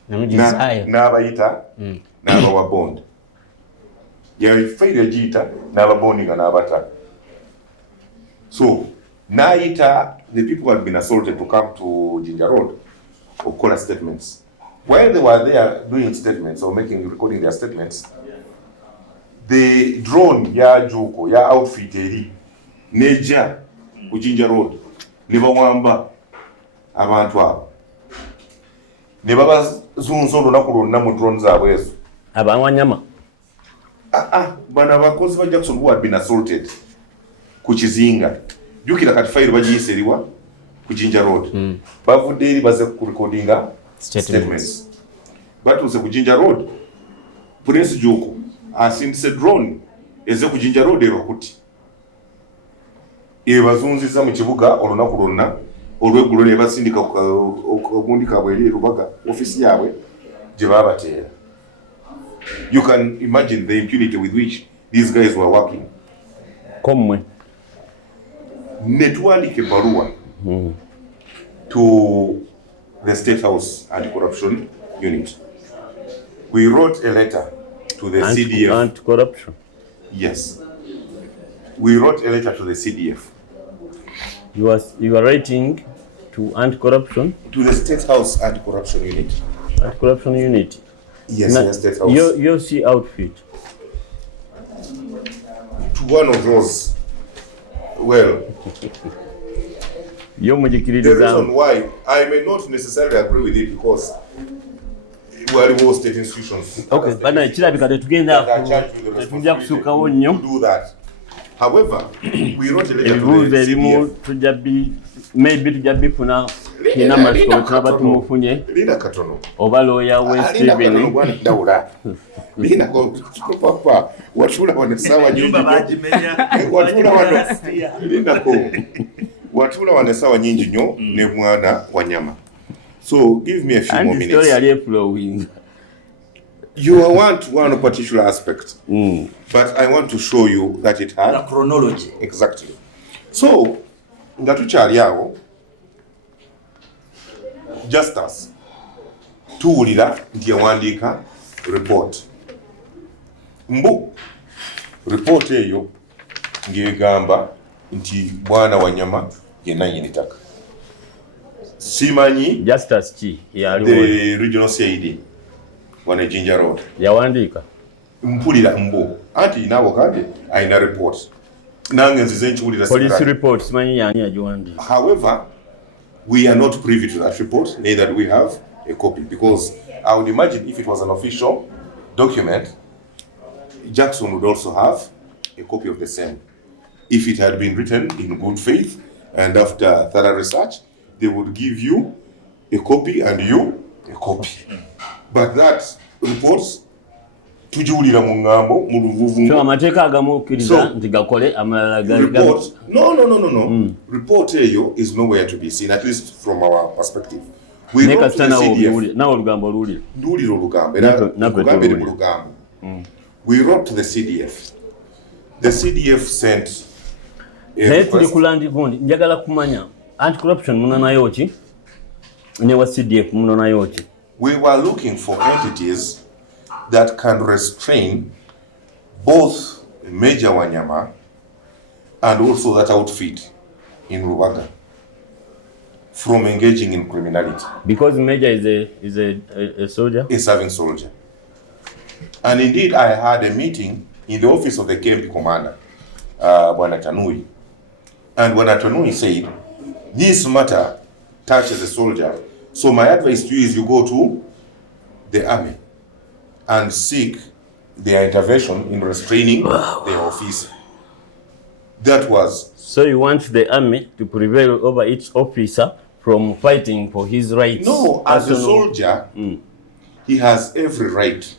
N'abayita n'abawa bond. File yagiyita n'aba bonding n'abata. So, n'ayita the people who had been assaulted to come to Jinja Road or call statements. While they were there doing statements or recording their statements, the drone ya Juko, ya outfit eri, neja ku Jinja Road, nebawamba abantu abo. Nebaba zunzo lunaku lwonna mu drone zaabwe ezo. Abawanyama? Bana bakozi ba Jackson who had been assaulted ku kizinga. Jukira kati file bagiyise eriwa ku Jinja Road. Bavudde eri baze ku recordinga statements. Batuuse ku Jinja Road. Prince Juko asindise drone eze ku Jinja Road ebakuti. Ebazunziza mu kibuga olunaku lwonna olw'eggulo ne basindika ogundi kaabwe eri Rubaga office yaabwe gye baabateera. You can imagine the impunity with which these guys were working. Komwe. Netwandika ebbaluwa to the State House Anti-Corruption Unit. We wrote a letter to the CDF. Anti-corruption? Yes. We wrote a letter to the CDF. You are writing to anti-corruption? To the State House Anti-Corruption Unit. Anti-corruption unit? Yes, yes, State House. Your C outfit? one of those. Well, Yo the mujikiririza. reason why I may not necessarily agree with it because waliwo state institutions. Okay, bana kirabika tetugenda that are charged with the tetujja responsibility kusukkawo nnyo. to do that. However, we wrote a letter to Ebibuuzo the ebimu CDF. tujja maybe tujja bifuna Twinamatsiko tulaba tumufunye Linda katono. oba lawyer we Stephen. Linda papa watula wana sawa nyingi. Watula wana Linda ko. Watula wana sawa nyingi nyo ne mwana wa nyama. So give me a few more And the story minutes. ali flowing. You want one particular aspect, but I want to show you that it had The chronology. exactly. So, nga tukyali awo, Justice tuwulira nti yawandiika report. Report eyo ng'egamba nti bwana Wanyama yenna nnyini ttaka. Simanyi Justice ki yaliwo the regional CID wane Jinja Road. yawandiika. Mpulira anti nabo kade aina report. Nange nzize nkiwulira Police separate. report simanyi yani yagiwandiika. However, we are not privy to that report, neither do we have a copy, because I would imagine if it was an official document, Jackson would also have a copy of the same. If it had been written in good faith and after thorough research, they would give you a copy and you a copy. But that report, tujiwulira mu ngambo mu luvuvu. So amateeka agamukkiriza nti gakole amalala gali. Report. No. Report eyo is nowhere to be seen, at least from our perspective. We Naye wrote to kasita the CDF. nawo olugambo oluwulira. Nduulira olugambo. Era Nagwe olugambo eri mu toluwulira. lugambo. We wrote to the CDF. The CDF sent a Naye tuli request. kulandi gundi njagala kumanya anti-corruption munonayo ki ne wa CDF munonayo ki. We were looking for entities that can restrain both Major Wanyama and also that outfit in Rubaga from engaging in criminality. Because Major is a soldier. A serving soldier. And indeed, I had a meeting in the office of the camp commander, Bwana Tanui. And Bwana Tanui said, this matter touches a soldier. So my advice to you is you go to the army and seek their intervention in restraining the officer. That was. So you want the army to prevail over its officer from fighting for his rights? No, as a soldier, he has every right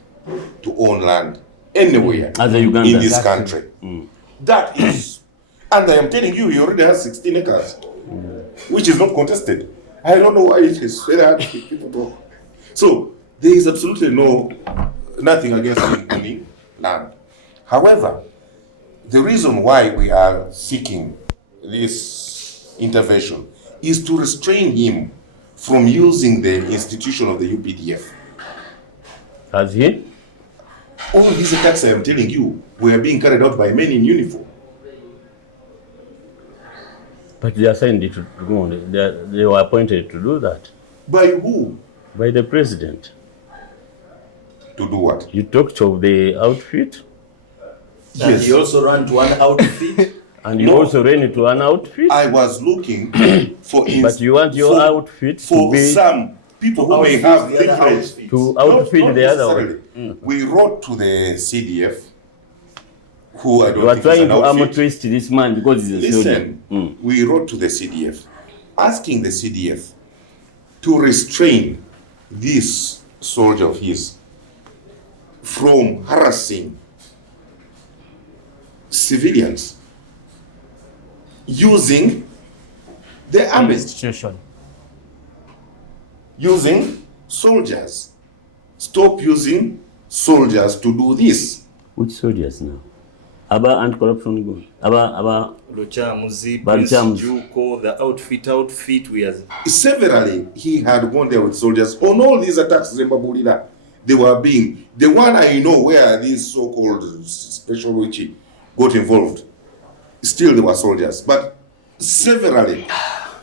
to own land anywhere As a Ugandan. in this country. That is, and I am telling you, he already has 16 acres, which is not contested. I don't know why it is very hard to people talk. So there is absolutely nothing against him owning land. However, the reason why we are seeking this intervention is to restrain him from using the institution of the UPDF. Has he? All these attacks I am telling you were being carried out by men in uniform. But they assigned it to go on. They were appointed to do that By who? by the president. To do what? You talked of the outfit, And Yes. he also ran to one outfit. and you No. also ran to an outfit. I was looking for But you want your outfit to for be some people who may Outfit have the other different. outfits. to Not outfit the other one. necessarily. We wrote to the CDF, who I don't You are think is trying an to arm outfit. twist this man because he's a soldier. Listen, we wrote to the CDF, asking the CDF to restrain this soldier of his from harassing civilians using the army, Institution. using soldiers. Stop using soldiers to do this. Which soldiers now? Aba anti-corruption go. Aba Luchamuzi, But Prince Chams- Juko, the outfit, we are. Severally, he had gone there with soldiers. On all these attacks, Zimbabwe, they were being, the one I know where these so-called special witchy got involved, still they were soldiers. But severally,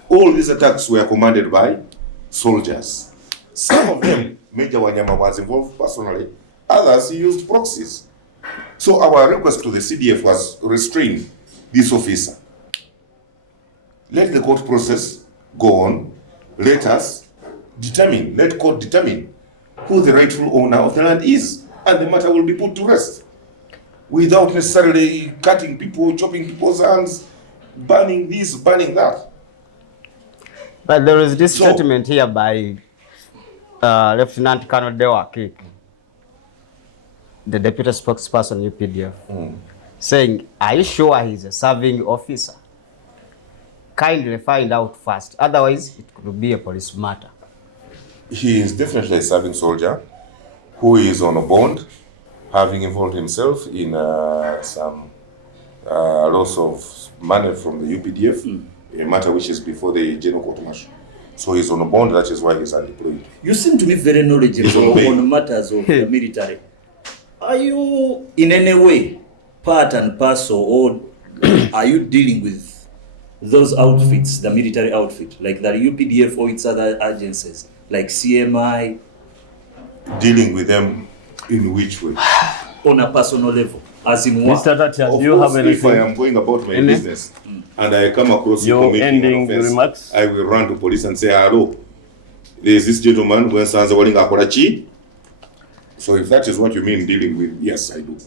all these attacks were commanded by soldiers. Some of them, Major Wanyama was involved personally. Others, he used proxies. So our request to the CDF was restrain this officer. Let the court process go on. Let us determine, let court determine who the rightful owner of the land is, and the matter will be put to rest without necessarily cutting people, chopping people's hands, burning this, burning that. But there is this statement here by Lieutenant Colonel Dewaki, the deputy spokesperson UPDF, saying, are you sure he's a serving officer? Kindly find out first, otherwise it could be a police matter. He is definitely a serving soldier who is on a bond, having involved himself in some loss of money from the UPDF, a matter which is before the General Court Martial. So he's on a bond, that is why he's undeployed. You seem to be very knowledgeable on matters of the military. Are you in any way part and parcel, or are you dealing with those outfits, the military outfit, like the UPDF or its other agencies, like CMI? Dealing with them in which way? On a personal level, as in what? Mr. Tatia, Of do you have course, anything? if I am going about my business and I come across you Your committing ending an offense, remarks? I will run to police and say, hello, there is this gentleman who is Akorachi. So if that is what you mean dealing with, yes, I do.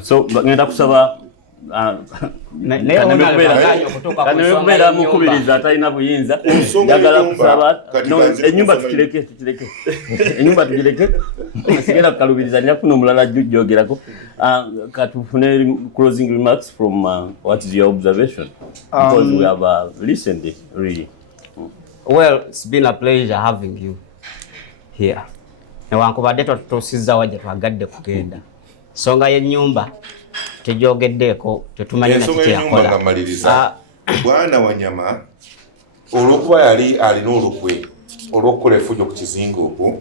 So ngenda kusaba kanebera mukubiriza atalina buyinza njagala kusaba enyumba tukireke enyumba tugireke sigenda kukalubiriza nja kuno mulala jjogerako katufune closing remarks from what is your observation, because we have listened really. Well, it's been a pleasure having you here. Newankubadde tutuusizza wajja twagadde kugenda. Songa y'ennyumba tejogeddeko tetumanyi na kiki yakola. Ngamaliriza bwana Wanyama olwokuba yali alina olukwe olw'okukola effujo ku kizinga okwo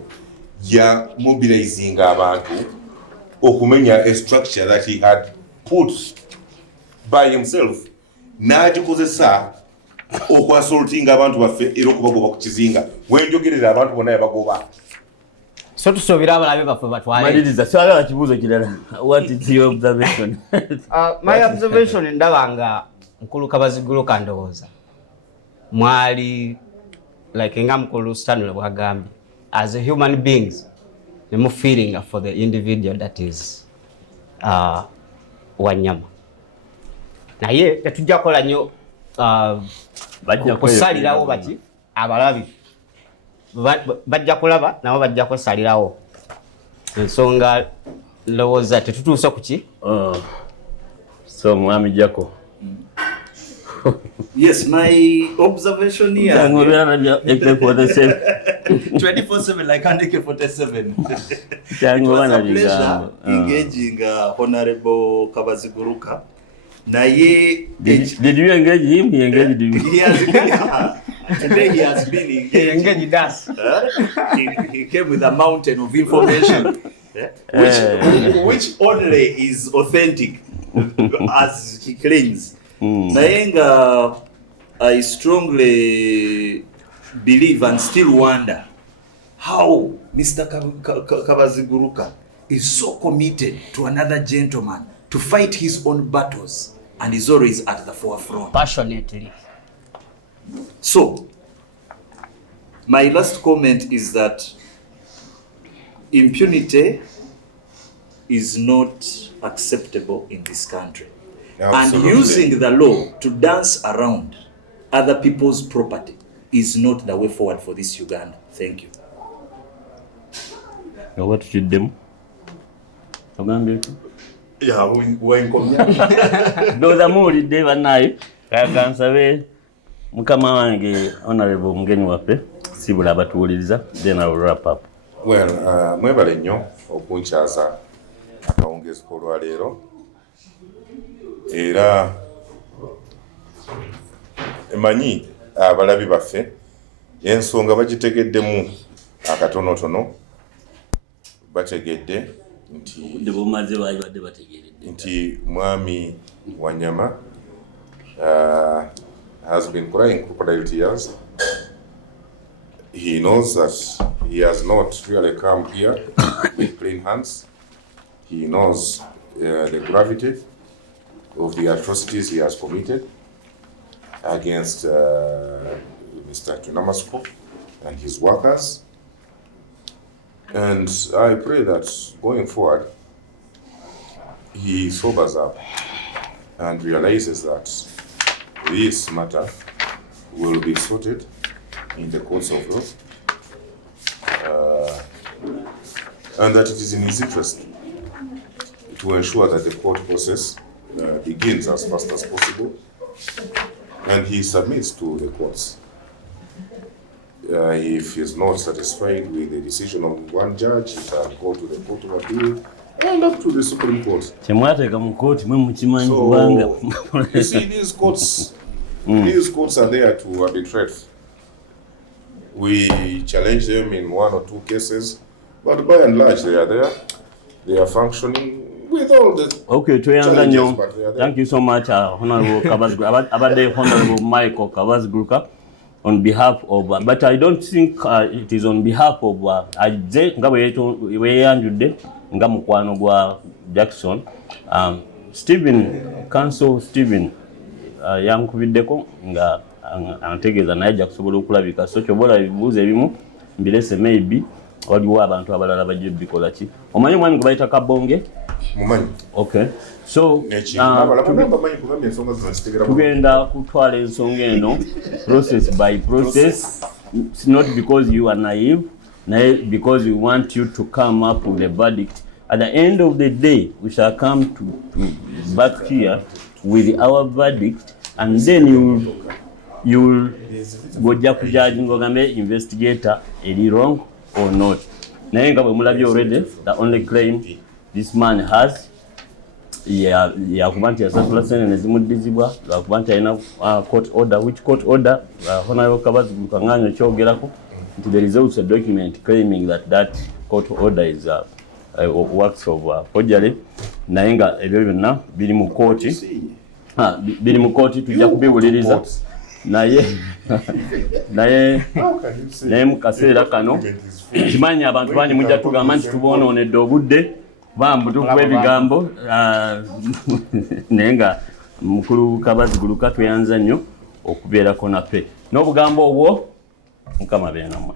ya mobilizing abantu okumenya a structure that he had put by himself n'agikozesa okwasoltinga abantu baffe era okubagoba ku kizinga wenjogerera abantu bonna yabagoba. So tusobira abalabe baffe batwale. Maliriza swala kibuuzo kirala. What is your observation? My observation ndaba nga mukulu Kabaziguruka ndowooza mwali like nga mukulu Stanley bwagambye, as a human beings nemu feeling for the individual that is Wanyama. Naye tetujja kola nnyo kusalirawo baki abalabi bajja kulaba nabo bajja kwesalirawo ensonga ndowooza tetutuuse ku ki. So mwami Jako. Yes, my observation here. 24/7 like AK-47. It was a pleasure engaging Honorable Kabaziguruka. Did you engage him? He engaged you. He has today he has been engaged. He came with a mountain of information, which only is authentic, as he claims. Nayenga, I strongly believe and still wonder how Mr. Kabaziguruka is so committed to another gentleman to fight his own battles, and is always at the forefront. Passionately. So, my last comment is that impunity is not acceptable in this country. Absolutely. And using the law to dance around other people's property is not the way forward for this Uganda. Thank you. What should them? Yeah, we're in community. Doza muwulidde bannaye kayaka nsabe mukama wange honorable mugeni waffe sibula abatuwuliriza, then I will wrap up. Well, mwebale nnyo okunkyaza akawungeezi k'olwaleero era emanyi abalabi baffe ensonga bagitegeddemu akatonotono, bategedde nti mwami Wanyama has been crying crocodile tears. He knows that he has not really come here with clean hands. He knows the gravity of the atrocities he has committed against Mr. Twinamatsiko and his workers. And I pray that going forward, he sobers up and realizes that this matter will be sorted in the courts of law, and that it is in his interest to ensure that the court process begins as fast as possible, and he submits to the courts. If he is not satisfied with the decision of one judge, he can go to the Court of Appeal and up to the Supreme Court. So, you see, these courts are there to arbitrate. We challenge them in one or two cases, but by and large they are there. They are functioning with all the challenges, but they are there. Thank you so much, Honorable Kabaziguruka. Honorable Michael Kabaziguruka, on behalf of, but I don't think it is on behalf of Jackson, Stephen, Council Stephen, yankubiddeko nga antegeeza naye ajja kusobola okulabika, so kyobola ebibuuzo ebimu mbirese maybe waliwo abantu abalala bajja bikola ki. Omanyi omwami gwe bayita Kabonge? Mumanyi. Okay. So tugenda kutwala ensonga eno process by process. It's not because you are naive, because we want you to come up with a verdict. At the end of the day, we shall come to back here with our verdict, and then you will go to judge investigator, is he wrong or not. Nayenga bwe mulabye already, the only claim this man has, yakubanti yasasula sene nezimudizibwa, lwakubanti alina court order. Which court order? Honorable Kabaziguruka ng'anyo kyogerako nti there is also a document claiming that court order is works of forgery. Naye nga ebyo byonna biri mu kooti, tujja kubiwuliriza naye mu kaseera kano kimanyi abantu bangi mujja tugamba nti tubonoonedde obudde bambu tukuba ebigambo, naye nga mukulu Kabaziguruka tweyanza nnyo okubeerako naffe n'obugambo obwo Mukama beera nammwe.